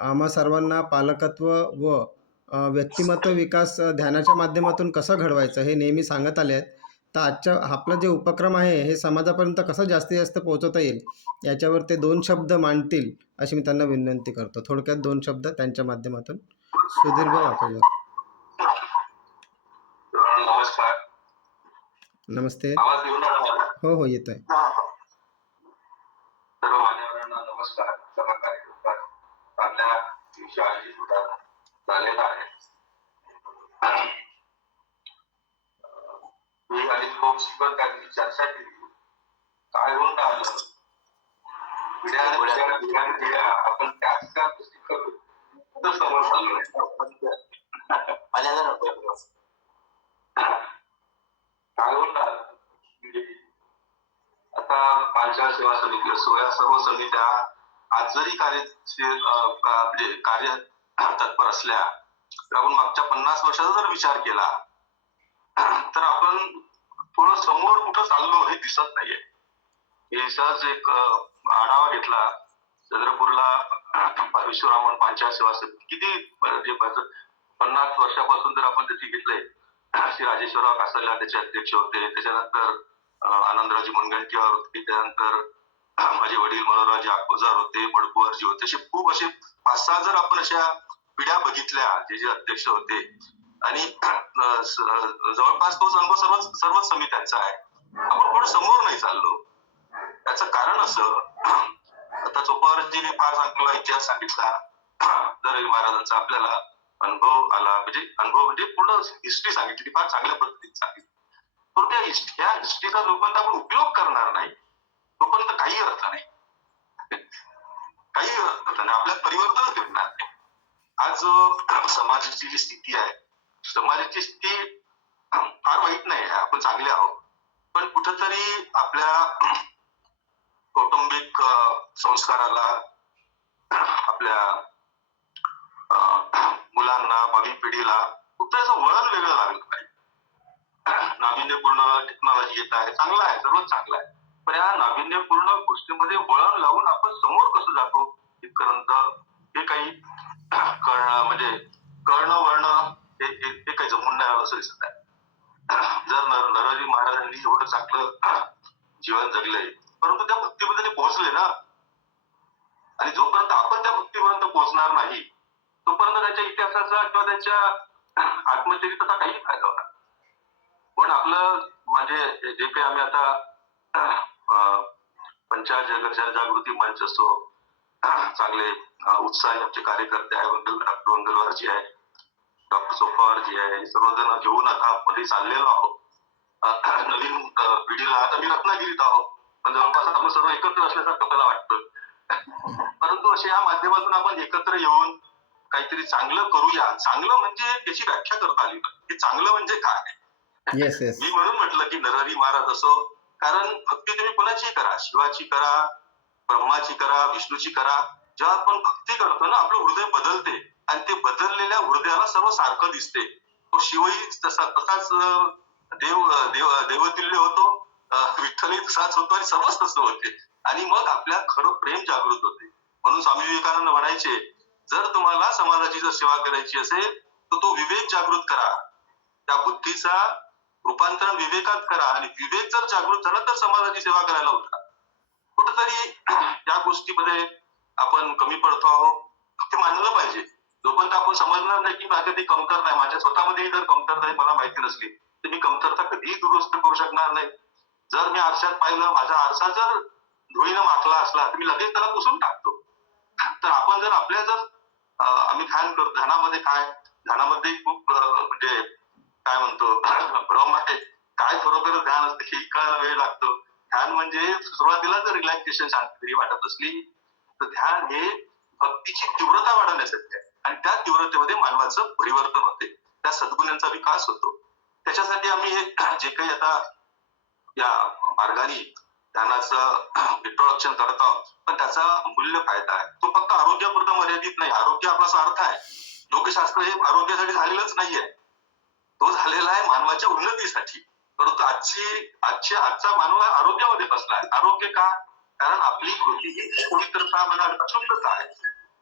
आम्हा सर्वांना पालकत्व व व्यक्तिमत्व विकास ध्यानाच्या माध्यमातून कसं घडवायचं हे नेहमी सांगत आले आहेत. तर आजच्या आपला जे उपक्रम आहे हे समाजापर्यंत कसं जास्तीत जास्त पोहोचवता येईल याच्यावर ते 2 शब्द मांडतील अशी मी त्यांना विनंती करतो. थोडक्यात 2 शब्द त्यांच्या माध्यमातून. सुधीर भाऊ आकोजवार. नमस्कार. नमस्ते. आवाज येऊन राहिला? हो हो, येत आहे. सर्व मान्यवरांना नमस्कार. सभा कार्यक्रमात आपल्या विषयाची सुद्धा झालेला आहे. मी आणि खूप शिकवताची चर्चा केली. काय होऊन राहिलं पिढ्या आपण त्याच त्या गोष्टी करू तर समोर चालू काय होऊन राहिलं म्हणजे आता पांचाळ सेवा समिती सर्व समित्या आज जरी कार्य तत्पर असल्या तर आपण मागच्या 50 वर्षाचा जर विचार केला तर आपण थोडं समोर कुठं चाललो हे दिसत नाहीये. हे सहज एक आढावा घेतला. चंद्रपूरला विश्वरामन पांचाळ सेवा समिती किती 50 वर्षापासून जर आपण त्याची घेतलंय, श्री राजेश्वरराव कासारला त्याचे अध्यक्ष होते, त्याच्यानंतर आनंदरावजी मुनगंटीवार होते, त्यानंतर माझे वडील मनोहररावजी आकोजार होते, बडकुवारजी होते. असे खूप असे 5-6 जर आपण अशा पिढ्या बघितल्या जे अध्यक्ष होते, आणि जवळपास तोच अनुभव सर्व समित्यांचा आहे. आपण थोडं समोर नाही चाललो. त्याचं कारण असं आता चोपावरजींनी फार चांगला इतिहास सांगितला. नरहरी महाराजांचा आपल्याला अनुभव आला, म्हणजे पूर्ण हिस्ट्री सांगितली, फार चांगल्या पद्धतीने सांगितली. पण त्या हिस्ट्रीचा जोपर्यंत आपण उपयोग करणार नाही तोपर्यंत काही अर्थ नाही, काही अर्थ नाही, आपल्यात परिवर्तनच घडणार नाही. आज समाजाची जी स्थिती आहे, समाजाची स्थिती फार वाईट नाही आहे, आपण चांगले आहोत. पण कुठंतरी आपल्या कौटुंबिक संस्काराला, आपल्या मुलांना, भावी पिढीला कुठं वळण वेगळं लागलं पाहिजे. नाविन्यपूर्ण टेक्नॉलॉजी येत आहे, चांगलं आहे, सर्वच चांगलं आहे. पण या नाविन्यपूर्ण गोष्टीमध्ये वळण लावून आपण समोर कसं जातो इथपर्यंत हे काही कळणं वळणं हे काही जमून नाही असं दिसत आहे. जर नरहरी महाराजांनी एवढं चांगलं जीवन जगलंय, परंतु त्या भक्तीमध्ये ते पोहोचले ना, आणि जोपर्यंत आपण त्या भक्तीपर्यंत पोहोचणार नाही तोपर्यंत त्याच्या इतिहासाचा किंवा त्याच्या आत्मचरित्राचा काही फायदा होणार. पण आपलं म्हणजे जे काही आम्ही आता पंचायत जनजागृती मंच असो, चांगले उत्साही आमचे कार्यकर्ते आहे, डॉक्टर वंगलवारजी आहे, डॉक्टर सोपावरजी आहे, सर्वजण घेऊन आता मध्ये चाललेलो आहोत. नवीन पिढीला आता मी रत्नागिरीत आहोत, पण जवळपास आपण सर्व एकत्र असल्यासारखं मला वाटतं. परंतु अशा या माध्यमातून आपण एकत्र येऊन काहीतरी चांगलं करूया. चांगलं म्हणजे त्याची व्याख्या करता आली पाहिजे. चांगलं म्हणजे काय? येस येस मी म्हणून म्हटलं की नरहरी महाराज असो, कारण भक्ती तुम्ही कोणाची करा, शिवाची करा, ब्रह्माची करा, विष्णूची करा. जेव्हा आपण भक्ती करतो ना, आपलं हृदय बदलते आणि ते बदललेल्या हृदयाला सर्व सारखं दिसते. तो शिवही तसाच देवतुल्य होतो, विठ्ठलही तसाच होतो, आणि सर्वच तसं होते. आणि मग आपल्या खरं प्रेम जागृत होते. म्हणून स्वामी विवेकानंद म्हणायचे, जर तुम्हाला समाजाची जर सेवा करायची असेल तर तो विवेक जागृत करा, त्या बुद्धीचा रूपांतरण विवेकात करा, आणि विवेक जर जागृत झाला तर समाजाची सेवा करायला होता. कुठेतरी या गोष्टीमध्ये आपण कमी पडतो आहोत, ते मानलं पाहिजे. जोपर्यंत आपण समजणार नाही की माझ्या ती कमतरता आहे, माझ्या स्वतःमध्ये जर कमतरता मला माहिती नसली तर मी कमतरता कधीही दुरुस्त करू शकणार नाही. जर मी आरशात पाहिलं, माझा आरसा जर धुळीनं माखला असला तर मी लगेच त्याला पुसून टाकतो. तर आपण जर आम्ही ध्यान करतो, ध्यानामध्ये खूप म्हणजे काय म्हणतो भ्रम आहे, काय खरोखर ध्यान असते हे कळायला वेळ लागतो. ध्यान म्हणजे सुरुवातीला जर रिलॅक्सेशन शांती वाटत असली तर ध्यान हे भक्तीची तीव्रता वाढवण्यासाठी आहे, आणि त्या तीव्रतेमध्ये मानवाचं परिवर्तन होते, त्या सद्गुणांचा विकास होतो. त्याच्यासाठी आम्ही हे जे काही आता या मार्गाने ध्यानाचं इंट्रोडक्शन करत आहोत, पण त्याचा मूल्य फायदा आहे. तो फक्त आरोग्यापुरता मर्यादित नाही. आरोग्य आपला स्वार्थ आहे. लोकशास्त्र हे आरोग्यासाठी झालेलंच नाहीये, तो झालेला आहे मानवाच्या उन्नतीसाठी. परंतु आजचा मानव आरोग्यामध्ये बसला आहे. आरोग्य का? कारण आपली कृती ही पवित्रता म्हणा, अशुद्धता आहे.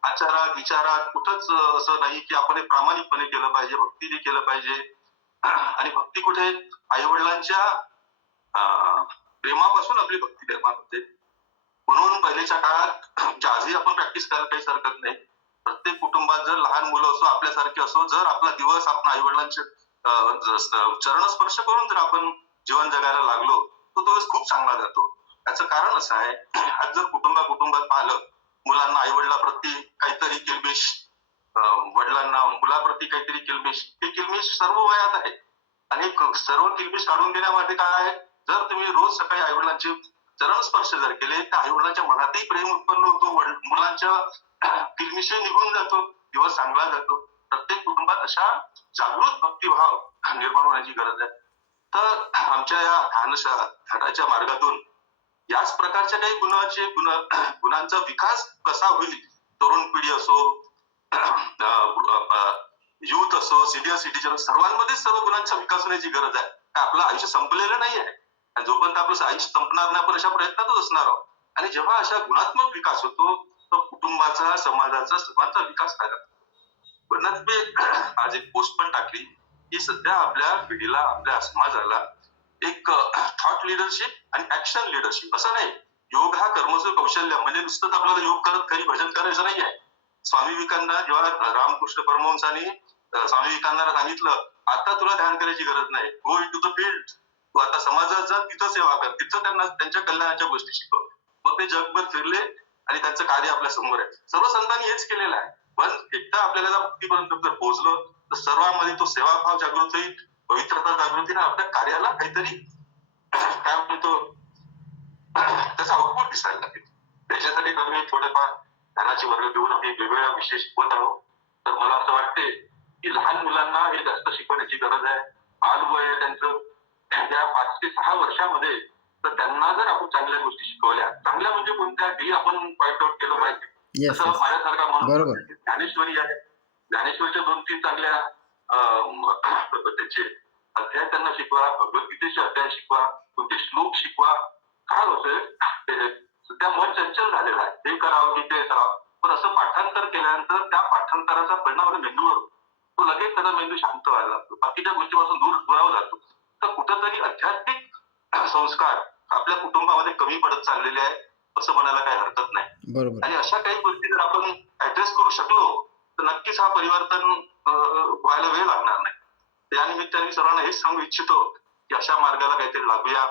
आचारात विचारात कुठंच असं नाही की आपण हे प्रामाणिकपणे केलं पाहिजे, भक्तीने केलं पाहिजे. आणि भक्ती कुठे? आई वडिलांच्या प्रेमापासून आपली भक्ती निर्माण होते. म्हणून पहिल्याच्या काळात आजही आपण प्रॅक्टिस करायला काहीच हरकत नाही. प्रत्येक कुटुंबात जर लहान मुलं असो, आपल्यासारखे असो, जर आपला दिवस आपण आई वडिलांचे चरण स्पर्श करून जर आपण जीवन जगायला लागलो तर तो दिवस खूप चांगला जातो. याचं कारण असं आहे, आज जर कुटुंबात पाहिलं, मुलांना आई वडिलाप्रती काहीतरी किलबिश, वडिलांना मुलाप्रती काहीतरी किलबिश, हे किलबिश सर्व वयात आहे. आणि सर्व किलबिश काढून देण्यामध्ये काय आहे, जर तुम्ही रोज सकाळी आई वडिलांचे चरण स्पर्श जर केले तर आई वडिलांच्या मनातही प्रेम उत्पन्न होतो, मुलांच्या किलबिशही निघून जातो, दिवस चांगला जातो. प्रत्येक कुटुंबात अशा जागृत भक्तिभाव निर्माण होण्याची गरज आहे. तर आमच्या या ध्यानाच्या मार्गातून याच प्रकारच्या काही गुणांचा विकास कसा होईल, तरुण पिढी असो, युथ असो, सिनियर सिटीजन, सर्वांमध्ये सर्व गुणांचा विकास होण्याची गरज आहे. आपलं आयुष्य संपलेलं नाही आहे, आणि जोपर्यंत आपलं आयुष्य संपणार नाही आपण अशा प्रयत्नातच असणार आहोत. आणि जेव्हा अशा गुणात्मक विकास होतो तर कुटुंबाचा, समाजाचा, सर्वांचा विकास झाला. पण मी आज एक पोस्ट पण टाकली की सध्या आपल्या पिढीला, आपल्या समाजाला एक थॉट लिडरशिप आणि ऍक्शन लिडरशिप, असं नाही. योग हा कर्मचं कौशल्य म्हणजे नुसतं आपल्याला योग करत घरी भजन करायचं नाही आहे. स्वामी विवेकानंद जेव्हा रामकृष्ण परमहंसांनी स्वामी विवेकानंदांना सांगितलं, आता तुला ध्यान करायची गरज नाही, गो इन टू द फील्ड, तू आता समाजात जा, तिथं सेवा कर, तिथं त्यांना त्यांच्या कल्याणाच्या गोष्टी शिकव. मग ते जगभर फिरले आणि त्यांचं कार्य आपल्या समोर आहे. सर्व संतांनी हेच केलेलं आहे. पण एकदा आपल्याला जर भक्तीपर्यंत जर पोहोचलो तर सर्वांमध्ये तो सेवाभाव जागृत होईल, पवित्रता जागृत होईल, आपल्या कार्याला काहीतरी काय म्हणतो त्याचा आउटपुट दिसायला लागेल. त्याच्यासाठी आम्ही थोडेफार ज्ञानाचे वर्ग घेऊन आम्ही वेगवेगळ्या विषय शिकवत आहोत. तर मला असं वाटते की लहान मुलांना हे जास्त शिकवण्याची गरज आहे. बालवय आहे त्यांचं, त्या 5 ते 6 वर्षामध्ये तर त्यांना जर आपण चांगल्या गोष्टी शिकवल्या, चांगल्या म्हणजे कोणत्या हे आपण पॉइंट आउट केलं पाहिजे. येस जसं येस माझ्यासारखा बरोबर. म्हणून ज्ञानेश्वरी आहे, ज्ञानेश्वरीच्या 2-3 चांगल्या त्याचे अध्याय त्यांना शिकवा, भगवद्गीतेचे अध्याय शिकवा, कोणते श्लोक शिकवा. काय होतंय सध्या मन चंचल झालेलं आहे, हे करावं की ते करावं. पण असं पाठांतर केल्यानंतर त्या पाठांतराचा परिणाम आपल्या मेंदूवर होतो. तो लगेच त्याचा मेंदू शांत व्हायला लागतो, बाकीच्या गोष्टीपासून दुरावला जातो. तर कुठंतरी आध्यात्मिक संस्कार आपल्या कुटुंबामध्ये कमी पडत चाललेले आहे असं म्हणायला काही हरकत नाही. बरोबर. आणि अशा काही गोष्टी जर आपण ऍड्रेस करू शकलो तर नक्कीच हा परिवर्तन व्हायला वेळ लागणार नाही. त्यानिमित्ताने सर्वांना हेच सांगू इच्छितो की अशा मार्गाला काहीतरी लागूया.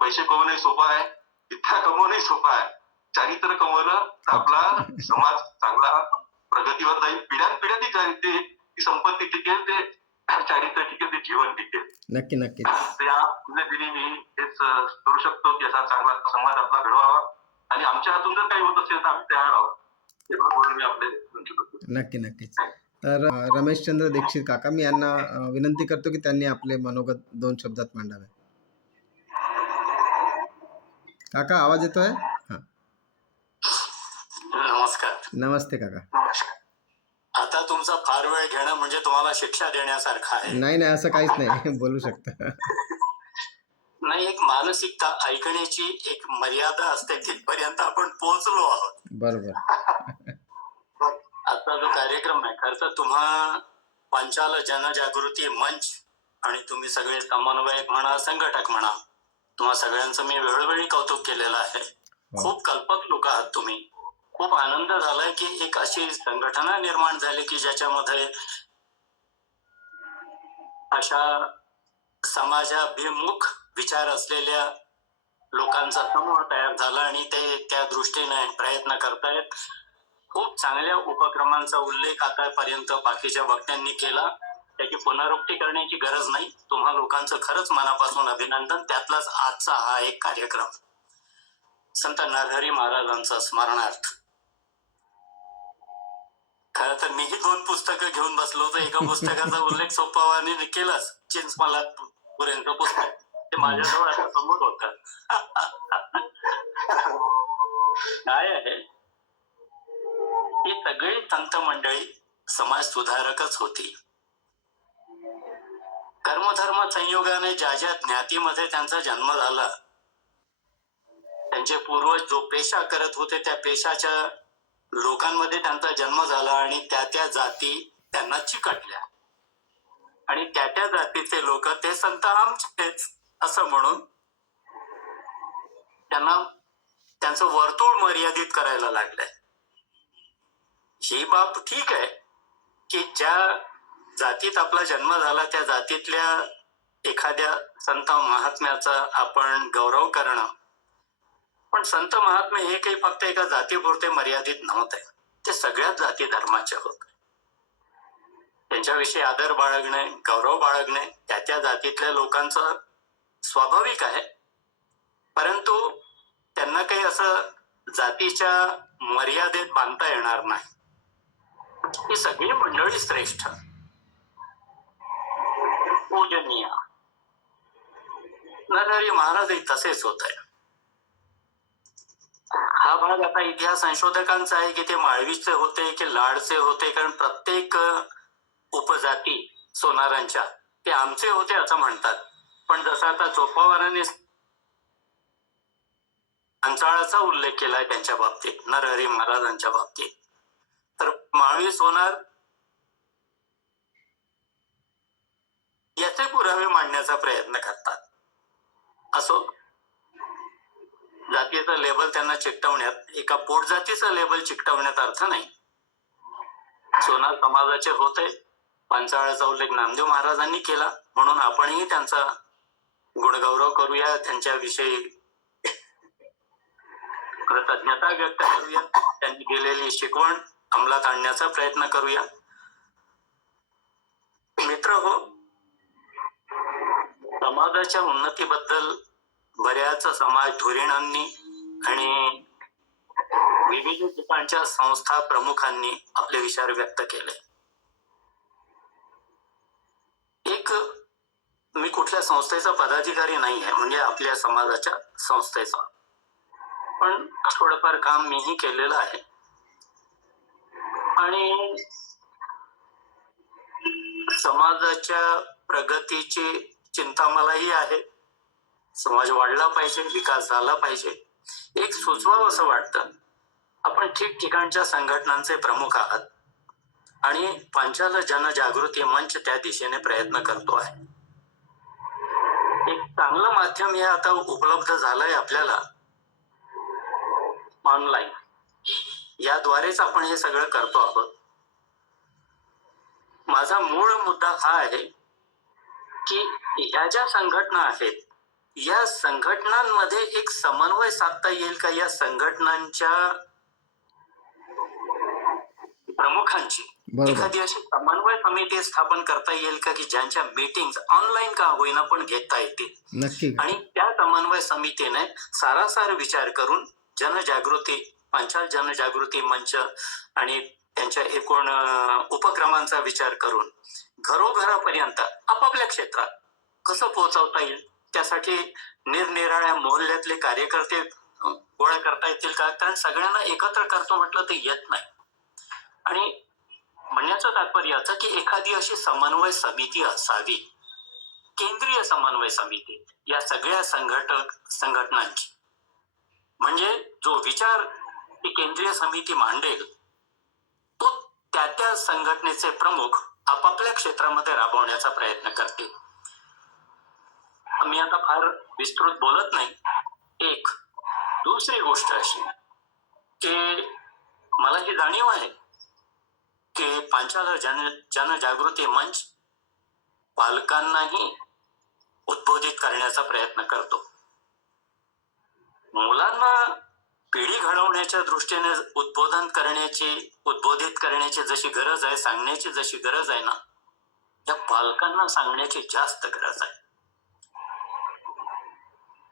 पैसे कमवणंही सोपं आहे, विद्या कमवणंही सोपं आहे. चारित्र्य कमवलं तर आपला समाज चांगला प्रगतीवर जाईल. पिढ्यानपिढ्या ती संपत्ती टिकेल, ते चारित्र्य टिकेल, ते जीवन टिकेल. नक्की नक्कीच. त्या पद्धतीने मी हेच करू शकतो की असा चांगला समाज आपला घडवावा. आणि आमच्या हातून जर काही होत असेल तर आम्ही तयार आहोत. हे बोलून मी आपले नक्की नक्कीच. तर रमेशचंद्र दीक्षित काका, मी यांना विनंती करतो की त्यांनी आपले मनोगत 2 शब्दात मांडावे. काका आवाज येतोय? हां. नमस्कार. नमस्ते काका. नमस्कार. आता तुमचा फार वेळ घेणं म्हणजे तुम्हाला शिक्षा देण्यासारखं आहे. नाही नाही असं काहीच नाही. बोलू शकता. नाही, एक मानसिकता ऐकण्याची एक मर्यादा असते, तिथपर्यंत आपण पोहोचलो आहोत. बरोबर. आता जो कार्यक्रम आहे, खरं तर तुम्हा पंचाल जनजागृती मंच आणि तुम्ही सगळे समन्वयक म्हणा, संघटक म्हणा, तुम्हा सगळ्यांचं मी वेळोवेळी कौतुक केलेलं आहे. खूप कल्पक लोक आहात तुम्ही. खूप आनंद झालाय की एक अशी संघटना निर्माण झाली की ज्याच्यामध्ये अशा समाजाभिमुख विचार असलेल्या लोकांचा समूह तयार झाला आणि ते त्या दृष्टीने प्रयत्न करतायत. खूप चांगल्या उपक्रमांचा उल्लेख आतापर्यंत बाकीच्या वक्त्यांनी केला. त्याची पुनरुक्ती करण्याची गरज नाही. तुम्हा लोकांचं खरंच मनापासून अभिनंदन. त्यातलाच आजचा हा एक कार्यक्रम संत नरहरी महाराजांचा स्मरणार्थ. खरं तर मीही 2 पुस्तकं घेऊन बसलो होतो. एका पुस्तकाचा उल्लेख सोपावाने केलाच, चिंचमाला पुरेंचं पुस्तक, ते माझ्याजवळ आता समोर होतं. काय आहे, ही सगळी संत मंडळी समाज सुधारकच होती. कर्मधर्म संयोगाने ज्या ज्या ज्ञातीमध्ये त्यांचा जन्म झाला, त्यांचे पूर्वज जो पेशा करत होते त्या पेशाच्या लोकांमध्ये त्यांचा जन्म झाला आणि त्या त्या जाती त्यांना चिकटल्या आणि त्या त्या जातीचे लोक ते संत आमचेच असं म्हणून त्यांना त्यांचं वर्तुळ मर्यादित करायला लागलंय. ही बाब ठीक आहे की ज्या जातीत आपला जन्म झाला त्या जातीतल्या एखाद्या संत महात्म्याचा आपण गौरव करणं, पण संत महात्मे हे काही फक्त एका जातीपुरते मर्यादित नव्हते. ते सगळ्याच जाती धर्माचे होते. त्यांच्याविषयी आदर बाळगणे, गौरव बाळगणे त्या त्या जातीतल्या लोकांचं स्वाभाविक आहे. परंतु त्यांना काही असं जातीच्या मर्यादेत बांधता येणार नाही. ही सगळी मंडळी श्रेष्ठ, पूजनीय. नरहरी महाराजही तसेच होत आहे. हा भाग आता इतिहास संशोधकांचा आहे की ते माळवीचे होते की लाडचे होते, कारण प्रत्येक उपजाती सोनारांच्या ते आमचे होते असं म्हणतात. पण जसं आता चोपावाराने अंचाळाचा उल्लेख केलाय त्यांच्या बाबतीत, नरहरी महाराजांच्या बाबतीत, तर माळवी सोनार याचे पुरावे मांडण्याचा प्रयत्न करतात. असो, जातीचं लेबल त्यांना चिकटवण्यात, एका पोटजातीचं लेबल चिकटवण्यात अर्थ नाही. सोनार समाजाचे होते. पांचाळाचा उल्लेख नामदेव महाराजांनी केला, म्हणून आपणही त्यांचा गुणगौरव करूया, त्यांच्याविषयी कृतज्ञता व्यक्त करूया. त्यांनी दिलेली शिकवण अंमलात आणण्याचा प्रयत्न करूया. मित्र हो, समाजाच्या उन्नतीबद्दल बऱ्याच समाज धुरीणांनी आणि विविध ठिकाणच्या संस्था प्रमुखांनी आपले विचार व्यक्त केले. एक मी कुठल्या संस्थेचा पदाधिकारी नाही आहे, म्हणजे आपल्या समाजाच्या संस्थेचा, पण थोडंफार काम मीही केलेलं आहे. आणि समाजाच्या प्रगतीची चिंता मलाही आहे. समाज वाढला पाहिजे, विकास झाला पाहिजे. एक सुचवावं असं वाटतं, आपण ठिकठिकाणच्या संघटनांचे प्रमुख आहात आणि पांचाल जनजागृती मंच त्या दिशेने प्रयत्न करतो आहे. एक चांगलं माध्यम हे आता उपलब्ध झालंय आपल्याला, ऑनलाईन. याद्वारेच आपण हे सगळं करतो आहोत. माझा मूळ मुद्दा हा आहे की ह्या ज्या संघटना आहेत, या संघटनांमध्ये एक समन्वय साधता येईल का? या संघटनांच्या प्रमुखांची एखादी अशी समन्वय समिती स्थापन करता येईल का की ज्यांच्या मीटिंग ऑनलाईन का होईना पण घेता येतील. नक्की. आणि त्या समन्वय समितीने सारासार विचार करून जनजागृती, पांचाल जनजागृती मंच आणि त्यांच्या एकूण उपक्रमांचा विचार करून घरोघरापर्यंत आपापल्या क्षेत्रात कसं पोहोचवता येईल, त्यासाठी निरनिराळ्या मोहल्ल्यातले कार्यकर्ते गोळा करता येतील का? कारण सगळ्यांना एकत्र करतो म्हटलं ते येत नाही. आणि म्हणण्याचं तात्पर्य असं की एखादी अशी समन्वय समिती असावी, केंद्रीय समन्वय समिती या सगळ्या संघटनांची. म्हणजे जो विचार ती केंद्रीय समिती मांडेल तो त्या संघटनेचे प्रमुख आपापल्या क्षेत्रामध्ये राबवण्याचा प्रयत्न करतील. मी आता फार विस्तृत बोलत नाही. एक दुसरी गोष्ट अशी की मला ही जाणीव आहे की पांचाल जनजागृती मंच पालकांनाही उद्बोधित करण्याचा प्रयत्न करतो. मुलांना पिढी घडवण्याच्या दृष्टीने उद्बोधित करण्याची जशी गरज आहे, सांगण्याची जशी गरज आहे ना, त्या पालकांना सांगण्याची जास्त गरज आहे.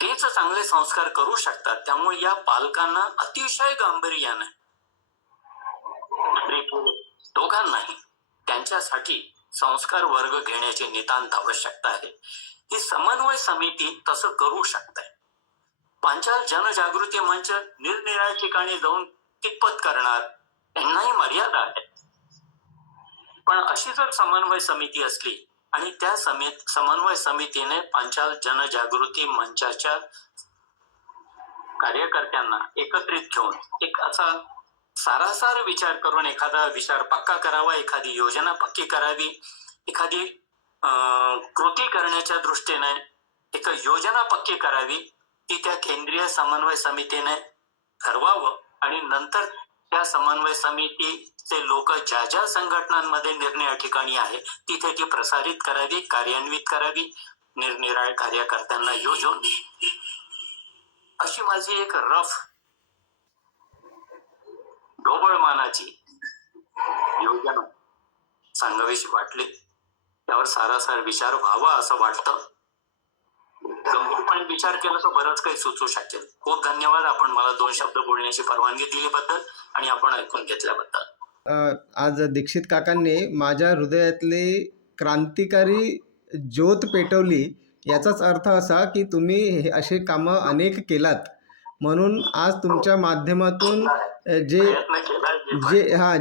तेच चांगले संस्कार करू शकतात. त्यामुळे या पालकांना अतिशय गांभीर्याने, दोघांनाही त्यांच्यासाठी संस्कार वर्ग घेण्याची नितांत आवश्यकता आहे. ही समन्वय समिती तसं करू शकते. पांचाल जनजागृती मंच निरनिराळ्या ठिकाणी जाऊन कितपत करणार, त्यांनाही मर्यादा आहे. पण अशी जर समन्वय समिती असली आणि त्या समन्वय समितीने पांचाल जनजागृती मंचाच्या कार्यकर्त्यांना एकत्रित घेऊन एक असा सारासार विचार करून एखादा विचार पक्का करावा, एखादी योजना पक्की करावी, एखादी कृती करण्याच्या दृष्टीने एक योजना पक्की करावी, ती त्या केंद्रीय समन्वय समितीने ठरवावं आणि नंतर त्या समन्वय समितीचे लोक ज्या ज्या संघटनांमध्ये निरनिराळ्या ठिकाणी आहे तिथे ती प्रसारित करावी, कार्यान्वित करावी, निरनिराळ्या कार्यकर्त्यांना योजून. अशी माझी एक रफ ढोबळमानाची योजना सांगावीशी वाटली. त्यावर सारासार विचार व्हावा असं वाटतं. गंभीरपणे विचार केला तर बरंच काही सुचू शकेल. खूप धन्यवाद आपण मला 2 शब्द बोलण्याची परवानगी दिल्याबद्दल आणि आपण ऐकून घेतल्याबद्दल. आज दीक्षित काकांनी माझ्या हृदयातली क्रांतिकारी ज्योत पेटवली. याचाच अर्थ असा की तुम्ही हे असे कामं अनेक केलात, म्हणून आज तुमच्या माध्यमातून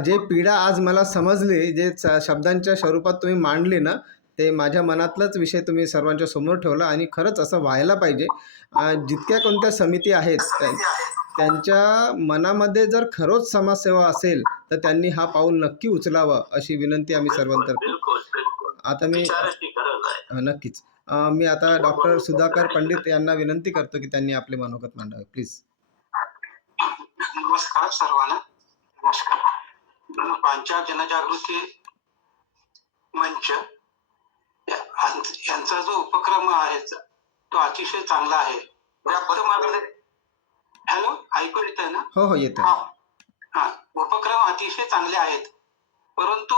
जे पीडा आज मला समजली, जे शब्दांच्या स्वरूपात तुम्ही मांडली ना, ते माझ्या मनातलाच विषय तुम्ही सर्वांच्या समोर ठेवला. आणि खरंच असं व्हायला पाहिजे. जितक्या कोणत्या समिती आहेत त्यांच्या मनामध्ये जर खरोच समाजसेवा असेल तर त्यांनी हा पाऊल नक्की उचलावं अशी विनंती आम्ही सर्वांना. आता मी नक्कीच मी आता डॉक्टर सुधाकर पंडित यांना विनंती करतो की त्यांनी आपले मनोगत मांडावे. प्लीज. नमस्कार सर्वांना. नमस्कार. पांचाल जनजागृती मंच यांचा जो उपक्रम आहे तो अतिशय चांगला आहे. हॅलो, ऐकू येतंय ना? हो हो येतं. हा हा, उपक्रम अतिशय चांगले आहेत, परंतु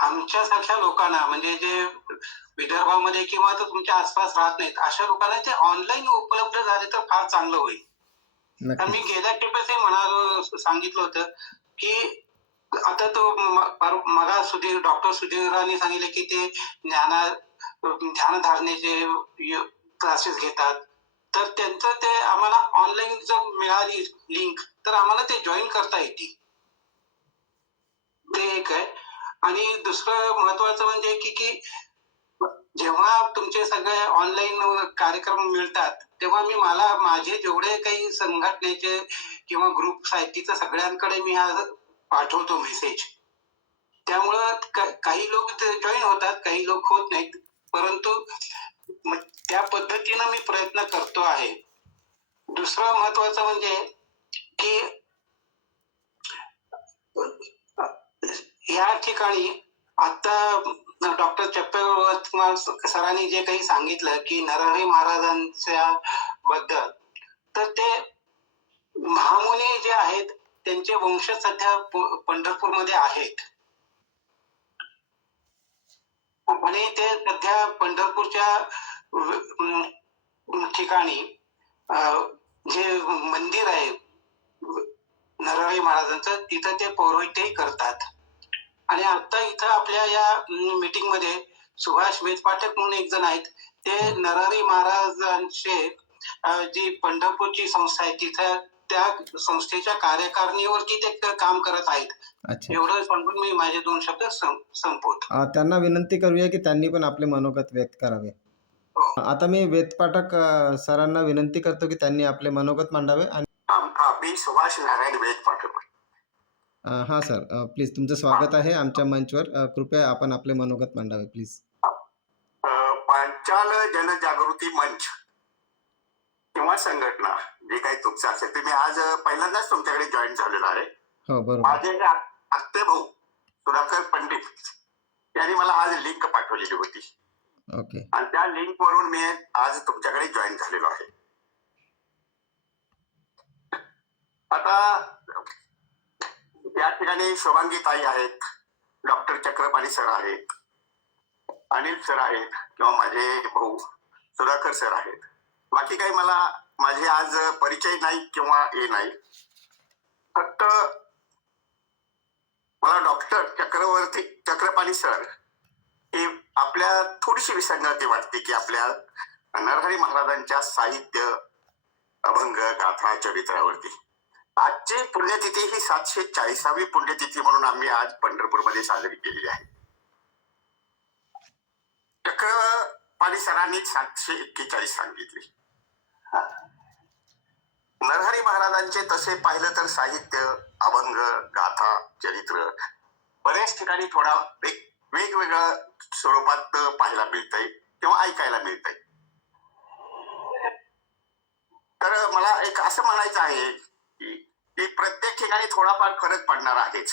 आमच्यासारख्या लोकांना, म्हणजे जे विदर्भामध्ये किंवा तर तुमच्या आसपास राहत नाहीत अशा लोकांना ते ऑनलाईन उपलब्ध झाले तर फार चांगलं होईल. कारण मी नक्कीच. गेल्या टिपेसही सांगितलं होतं की आता तो मगा डॉक्टर सुधीरांनी सांगितले की ते ध्यानधारणेचे क्लासेस घेतात, तर त्यांचं ते आम्हाला ऑनलाईन जर मिळाली लिंक तर आम्हाला ते जॉईन करता येतील. ते एक आहे. आणि दुसरं महत्वाचं म्हणजे की जेव्हा तुमचे सगळे ऑनलाईन कार्यक्रम मिळतात तेव्हा मला माझे जेवढे काही संघटनेचे किंवा ग्रुप्स आहेत तिथं सगळ्यांकडे मी हा पाठवतो मेसेज. त्यामुळं काही लोक जॉईन होतात, काही लोक होत नाहीत, परंतु त्या पद्धतीनं मी प्रयत्न करतो आहे. दुसरं महत्वाचं म्हणजे की या ठिकाणी आता डॉक्टर चप्पेवर्ती सरांनी जे काही सांगितलं की नरहरी महाराजांच्या बद्दल, तर ते महामुनी जे आहेत त्यांचे वंशज सध्या पंढरपूरमध्ये आहेत आणि ते सध्या पंढरपूरच्या ठिकाणी जे मंदिर आहे नरहरी महाराजांचं तिथं ते पौरोहित्यही करतात. आणि आता इथं आपल्या या मीटिंग मध्ये सुभाष मेजपाठक म्हणून एक जण आहेत, ते नरहरी महाराजांचे जी पंढरपूरची संस्था आहे तिथं त्या संस्थेच्या कार्यकारिणीवरती ते काम करत आहेत. अच्छा. एवढं सांगून मी माझे 2 शब्द संपवतो. त्यांना विनंती करूया की त्यांनी पण आपले मनोगत व्यक्त करावे. आता मी वेदपाठक सरांना विनंती करतो की त्यांनी आपले मनोगत मांडावे. आणि मी सुभाष नारायण वेद पाठक. हां सर, प्लीज तुमचं स्वागत आहे आमच्या मंचवर. कृपया आपण आपले मनोगत मांडावे प्लीज. पांचाल जनजागृती मंच किंवा संघटना जे काही तुमचं असेल ते मी आज पहिल्यांदाच तुमच्याकडे जॉईन झालेलो आहे. हो बरोबर. माझे आत्ते भाऊ सुधाकर पंडित यांनी मला आज लिंक पाठवलेली होती ओके. आणि त्या लिंक वरून मी आज तुमच्याकडे जॉईन झालेलो आहे. आता या ठिकाणी शुभांगी ताई आहेत, डॉक्टर चक्रपाणी सर आहेत, अनिल सर आहेत किंवा माझे भाऊ सुधाकर सर आहेत. बाकी काही मला माझे आज परिचय नाही किंवा हे नाही. फक्त मला डॉक्टर चक्रपाणी सर हे आपल्या थोडीशी विसंगती वाटते की आपल्या नरहरी महाराजांच्या साहित्य, अभंग, गाथा, चरित्रावरती आजची पुण्यतिथी ही 740वी पुण्यतिथी म्हणून आम्ही आज पंढरपूरमध्ये साजरी केलेली आहे. चक्रपाणी सरांनी 741 सांगितली. नरहरी महाराजांचे तसे पाहिलं तर साहित्य, अभंग, गाथा, चरित्र बऱ्याच ठिकाणी थोडा वेगवेगळ्या स्वरूपात पाहायला मिळतंय किंवा ऐकायला मिळतंय. तर मला एक असं म्हणायचं आहे की प्रत्येक ठिकाणी थोडाफार फरक पडणार आहेच,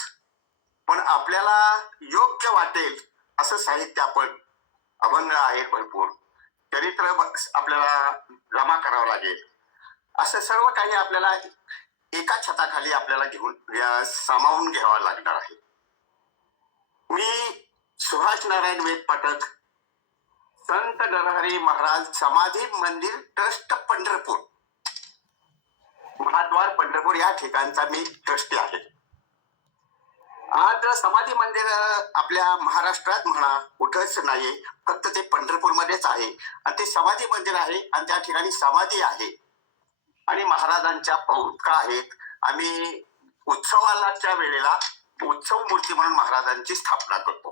पण आपल्याला योग्य वाटेल असं साहित्य आपण, अभंग आहेत भरपूर, चरित्र आपल्याला जमा करावं लागेल, असं सर्व काही आपल्याला एका छताखाली आपल्याला घेऊन सामावून घ्यावं लागणार आहे. मी सुभाष नारायण वेद पाठक, संत नरहरी महाराज समाधी मंदिर ट्रस्ट पंढरपूर, महाद्वार पंढरपूर या ठिकाणचा मी ट्रस्टी आहे. आज समाधी मंदिर आपल्या महाराष्ट्रात म्हणा कुठंच नाही, फक्त ते पंढरपूरमध्येच आहे आणि ते समाधी मंदिर आहे आणि त्या ठिकाणी समाधी आहे आणि महाराजांच्या पौत्रिका आहेत. आम्ही उत्सवाच्या वेळेला उत्सव मूर्ती म्हणून महाराजांची स्थापना करतो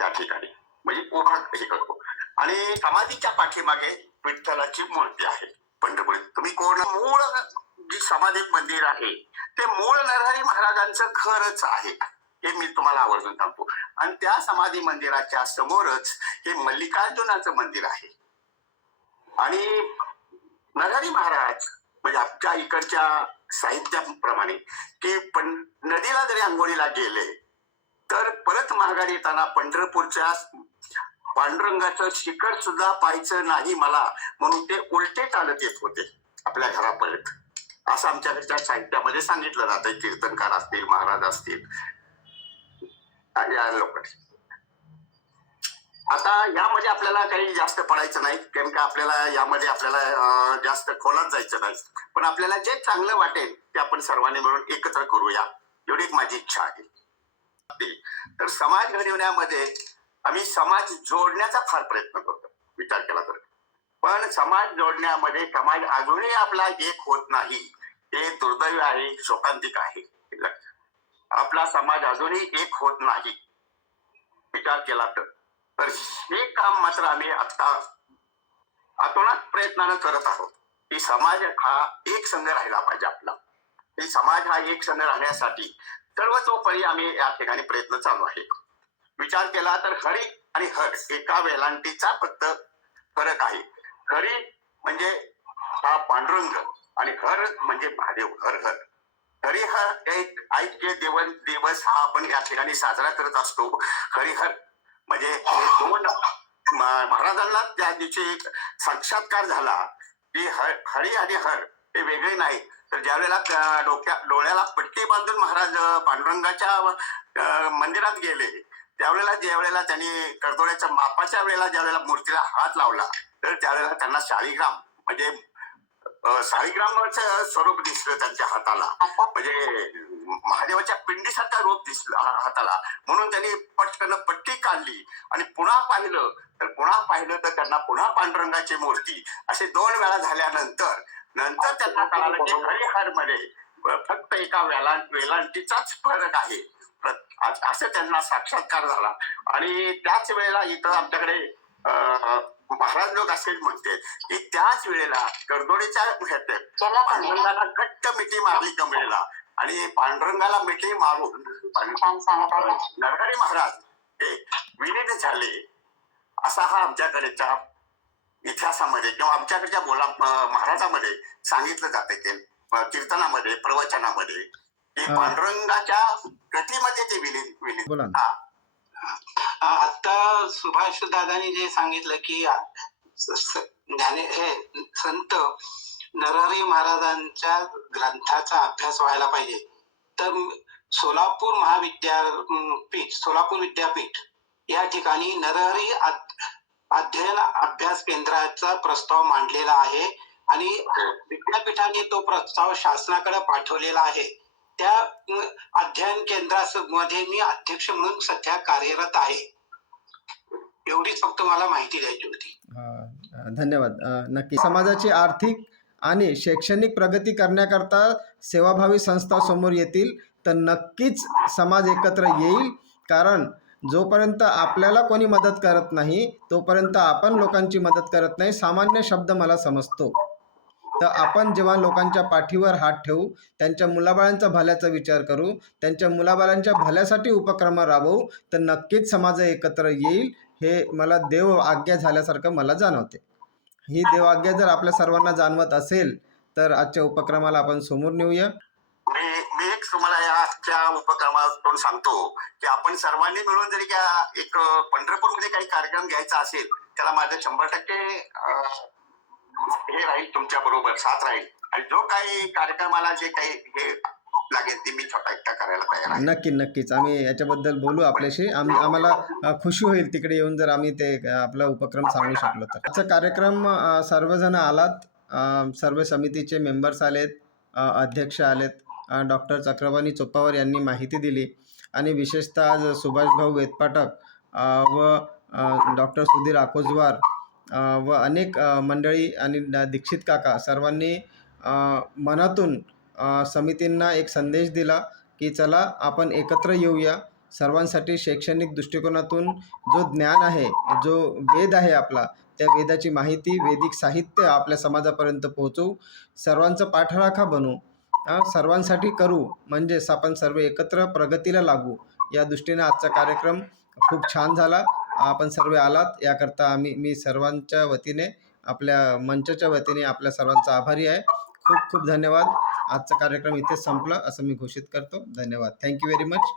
त्या ठिकाणी, म्हणजे उभा हे करतो. आणि समाधीच्या पाठीमागे विठ्ठलाची मूर्ती आहे पंढरपुरात. तुम्ही कोण मूळ जी समाधी मंदिर आहे ते मूळ नरहरी महाराजांचं घरच आहे हे मी तुम्हाला आवर्जून सांगतो. आणि त्या समाधी मंदिराच्या समोरच हे मल्लिकार्जुनाचं मंदिर आहे. आणि नरहरी महाराज म्हणजे आमच्या इकडच्या साहित्याप्रमाणे की नदीला जरी आंघोळीला गेले तर परत माघारी येताना पंढरपूरच्या पांडुरंगाचं शिखर सुद्धा पाहायचं नाही मला म्हणून ते उलटे चालत येत होते. आपल्या घरापर्यंत, असं आमच्याकडच्या साहित्यामध्ये सांगितलं जातं. कीर्तनकार असतील, महाराज असतील, या लोकांनी. आता यामध्ये आपल्याला काही जास्त पडायचं नाही, कारण का आपल्याला यामध्ये आपल्याला जास्त खोलात जायचं नाही. पण आपल्याला जे चांगलं वाटेल ते आपण सर्वांनी मिळून एकत्र करूया, एवढी एक माझी इच्छा आहे. तर समाज घडवण्यामध्ये आम्ही समाज जोडण्याचा फार प्रयत्न करतो, विचार केला तर. पण समाज जोडण्यामध्ये समाज अजूनही आपला एक होत नाही, हे दुर्दैव आहे, शोकांतिक आहे. आपला समाज अजूनही एक होत नाही, विचार केला तर हे काम मात्र आम्ही आता अतोनात प्रयत्नानं करत आहोत की समाज हा एक संघ राहिला पाहिजे आपला. ही समाज हा एक संघ राहण्यासाठी सर्वतोपरी आम्ही या ठिकाणी प्रयत्न चालू आहे. विचार केला तर हरी आणि हर एका वेलांटीचा फक्त फरक आहे. हरी म्हणजे हा पांडुरंग आणि हर म्हणजे महादेव. हर हर हरिहर एक ऐक्य दिवस हा आपण या ठिकाणी साजरा करत असतो. हरिहर म्हणजे दोन महाराजांना त्या दिवशी साक्षात्कार झाला की हरी आणि हर हे वेगळे नाही. तर ज्यावेळेला डोळ्याला पट्टी बांधून महाराज पांडुरंगाच्या मंदिरात गेले, ज्यावेळेला त्यांनी करदोड्याच्या मापाच्या वेळेला ज्यावेळेला मूर्तीला हात लावला, तर त्यावेळेला त्यांना शाळीग्राम म्हणजे शाळीग्रामाचं स्वरूप दिसलं त्यांच्या हाताला, म्हणजे महादेवाच्या पिंडीसारखं रूप दिसलं हाताला. म्हणून त्यांनी पटकन पट्टी काढली आणि पुन्हा पाहिलं तर त्यांना पुन्हा पांडुरंगाची मूर्ती. असे 2 वेळा झाल्यानंतर त्यांना कळालं की हरिहर मध्ये फक्त एका वेलांटीचाच फरक आहे, असं त्यांना साक्षात्कार झाला. आणि त्याच वेळेला इथं आमच्याकडे महाराज लोक असे म्हणते की त्याच वेळेला करदोडीच्या पांडुरंगाला घट्ट मिठी मारली कमळेला आणि पांडुरंगाला मिठी मारून नरहरी महाराज हे विलीन झाले, असा हा आमच्याकडच्या इतिहासामध्ये किंवा आमच्याकडच्या महाराजामध्ये सांगितलं जाते ते कीर्तनामध्ये, प्रवचनामध्ये की पांडुरंगाच्या गतीमध्ये ते विलीन. आता सुभाष दादानी जे सांगितलं की हे संत नरहरी महाराजांच्या ग्रंथाचा अभ्यास व्हायला पाहिजे, तर सोलापूर विद्यापीठ या ठिकाणी नरहरी अध्ययन अभ्यास केंद्राचा प्रस्ताव मांडलेला आहे आणि विद्यापीठाने तो प्रस्ताव शासनाकडे पाठवलेला आहे. त्या अध्ययन केंद्रामध्ये मी अध्यक्ष म्हणून सध्या कार्यरत आहे. एवढीच फक्त मला माहिती द्यायची होती. धन्यवाद. नक्की समाजाची आर्थिक आणि शैक्षणिक प्रगती करण्याकरता सेवाभावी संस्था समोर येतील तर नक्कीच समाज एकत्र येईल. कारण जोपर्यंत आपल्याला कोणी मदत करत नाही तोपर्यंत आपण लोकांची मदत करत नाही. सामान्य शब्द मला समजतो. तर आपण जेव्हा लोकांच्या पाठीवर हात ठेवू, त्यांच्या मुलाबाळांचा भल्याचा विचार करू, त्यांच्या मुलाबाळांच्या भल्यासाठी उपक्रम राबवू, तर नक्कीच समाज एकत्र येईल. हे मला देव आज्ञा झाल्यासारखं मला जाणवते. ही देव आज्ञा जर आपल्या सर्वांना जाणवत असेल तर आजच्या उपक्रमाला आपण समोर नेऊया. मी एक तुम्हाला या आजच्या उपक्रमातून सांगतो की आपण सर्वांनी मिळून जरी एक पंढरपूरमध्ये काही कार्यक्रम घ्यायचा असेल, त्याला माझं 100% हे राहील, तुमच्या बरोबर साथ राहील. आणि जो काही कार्यक्रमाला जे काही हे लागेल ते मी स्वतः एकटा करायला तयार आहे. नक्कीच आम्ही याच्याबद्दल बोलू आपल्याशी. आम्हाला खुशी होईल तिकडे येऊन जर आम्ही ते आपला उपक्रम सांगू शकलो तर. आजचा कार्यक्रम सर्वजण आलात, सर्व समितीचे मेंबर्स आलेत, अध्यक्ष आलेत, डॉक्टर चक्रपाणी चोप्पावर यांनी माहिती दिली आणि विशेषतः आज सुभाषभाऊ वेदपाठक व डॉक्टर सुधीर आकोजवार व अनेक मंडळी आणि दीक्षित काका सर्वांनी मनातून समितींना एक संदेश दिला की चला आपण एकत्र येऊया. सर्वांसाठी शैक्षणिक दृष्टिकोनातून जो ज्ञान आहे, जो वेद आहे आपला, त्या वेदाची माहिती, वैदिक साहित्य आपल्या समाजापर्यंत पोहोचवू, सर्वांचा पाठराखा बनवू, सर्वांसाठी करू, म्हणजेच आपण सर्व एकत्र प्रगतीला लागू. या दृष्टीने आजचा कार्यक्रम खूप छान झाला. आपण सर्व आलात याकरता मी सर्वांच्या वतीने, आपल्या मंचाच्या वतीने आपल्या सर्वांचा आभारी आहे. खूप खूप धन्यवाद. आजचा कार्यक्रम इथेच संपला असं मी घोषित करतो. धन्यवाद. Thank you very much.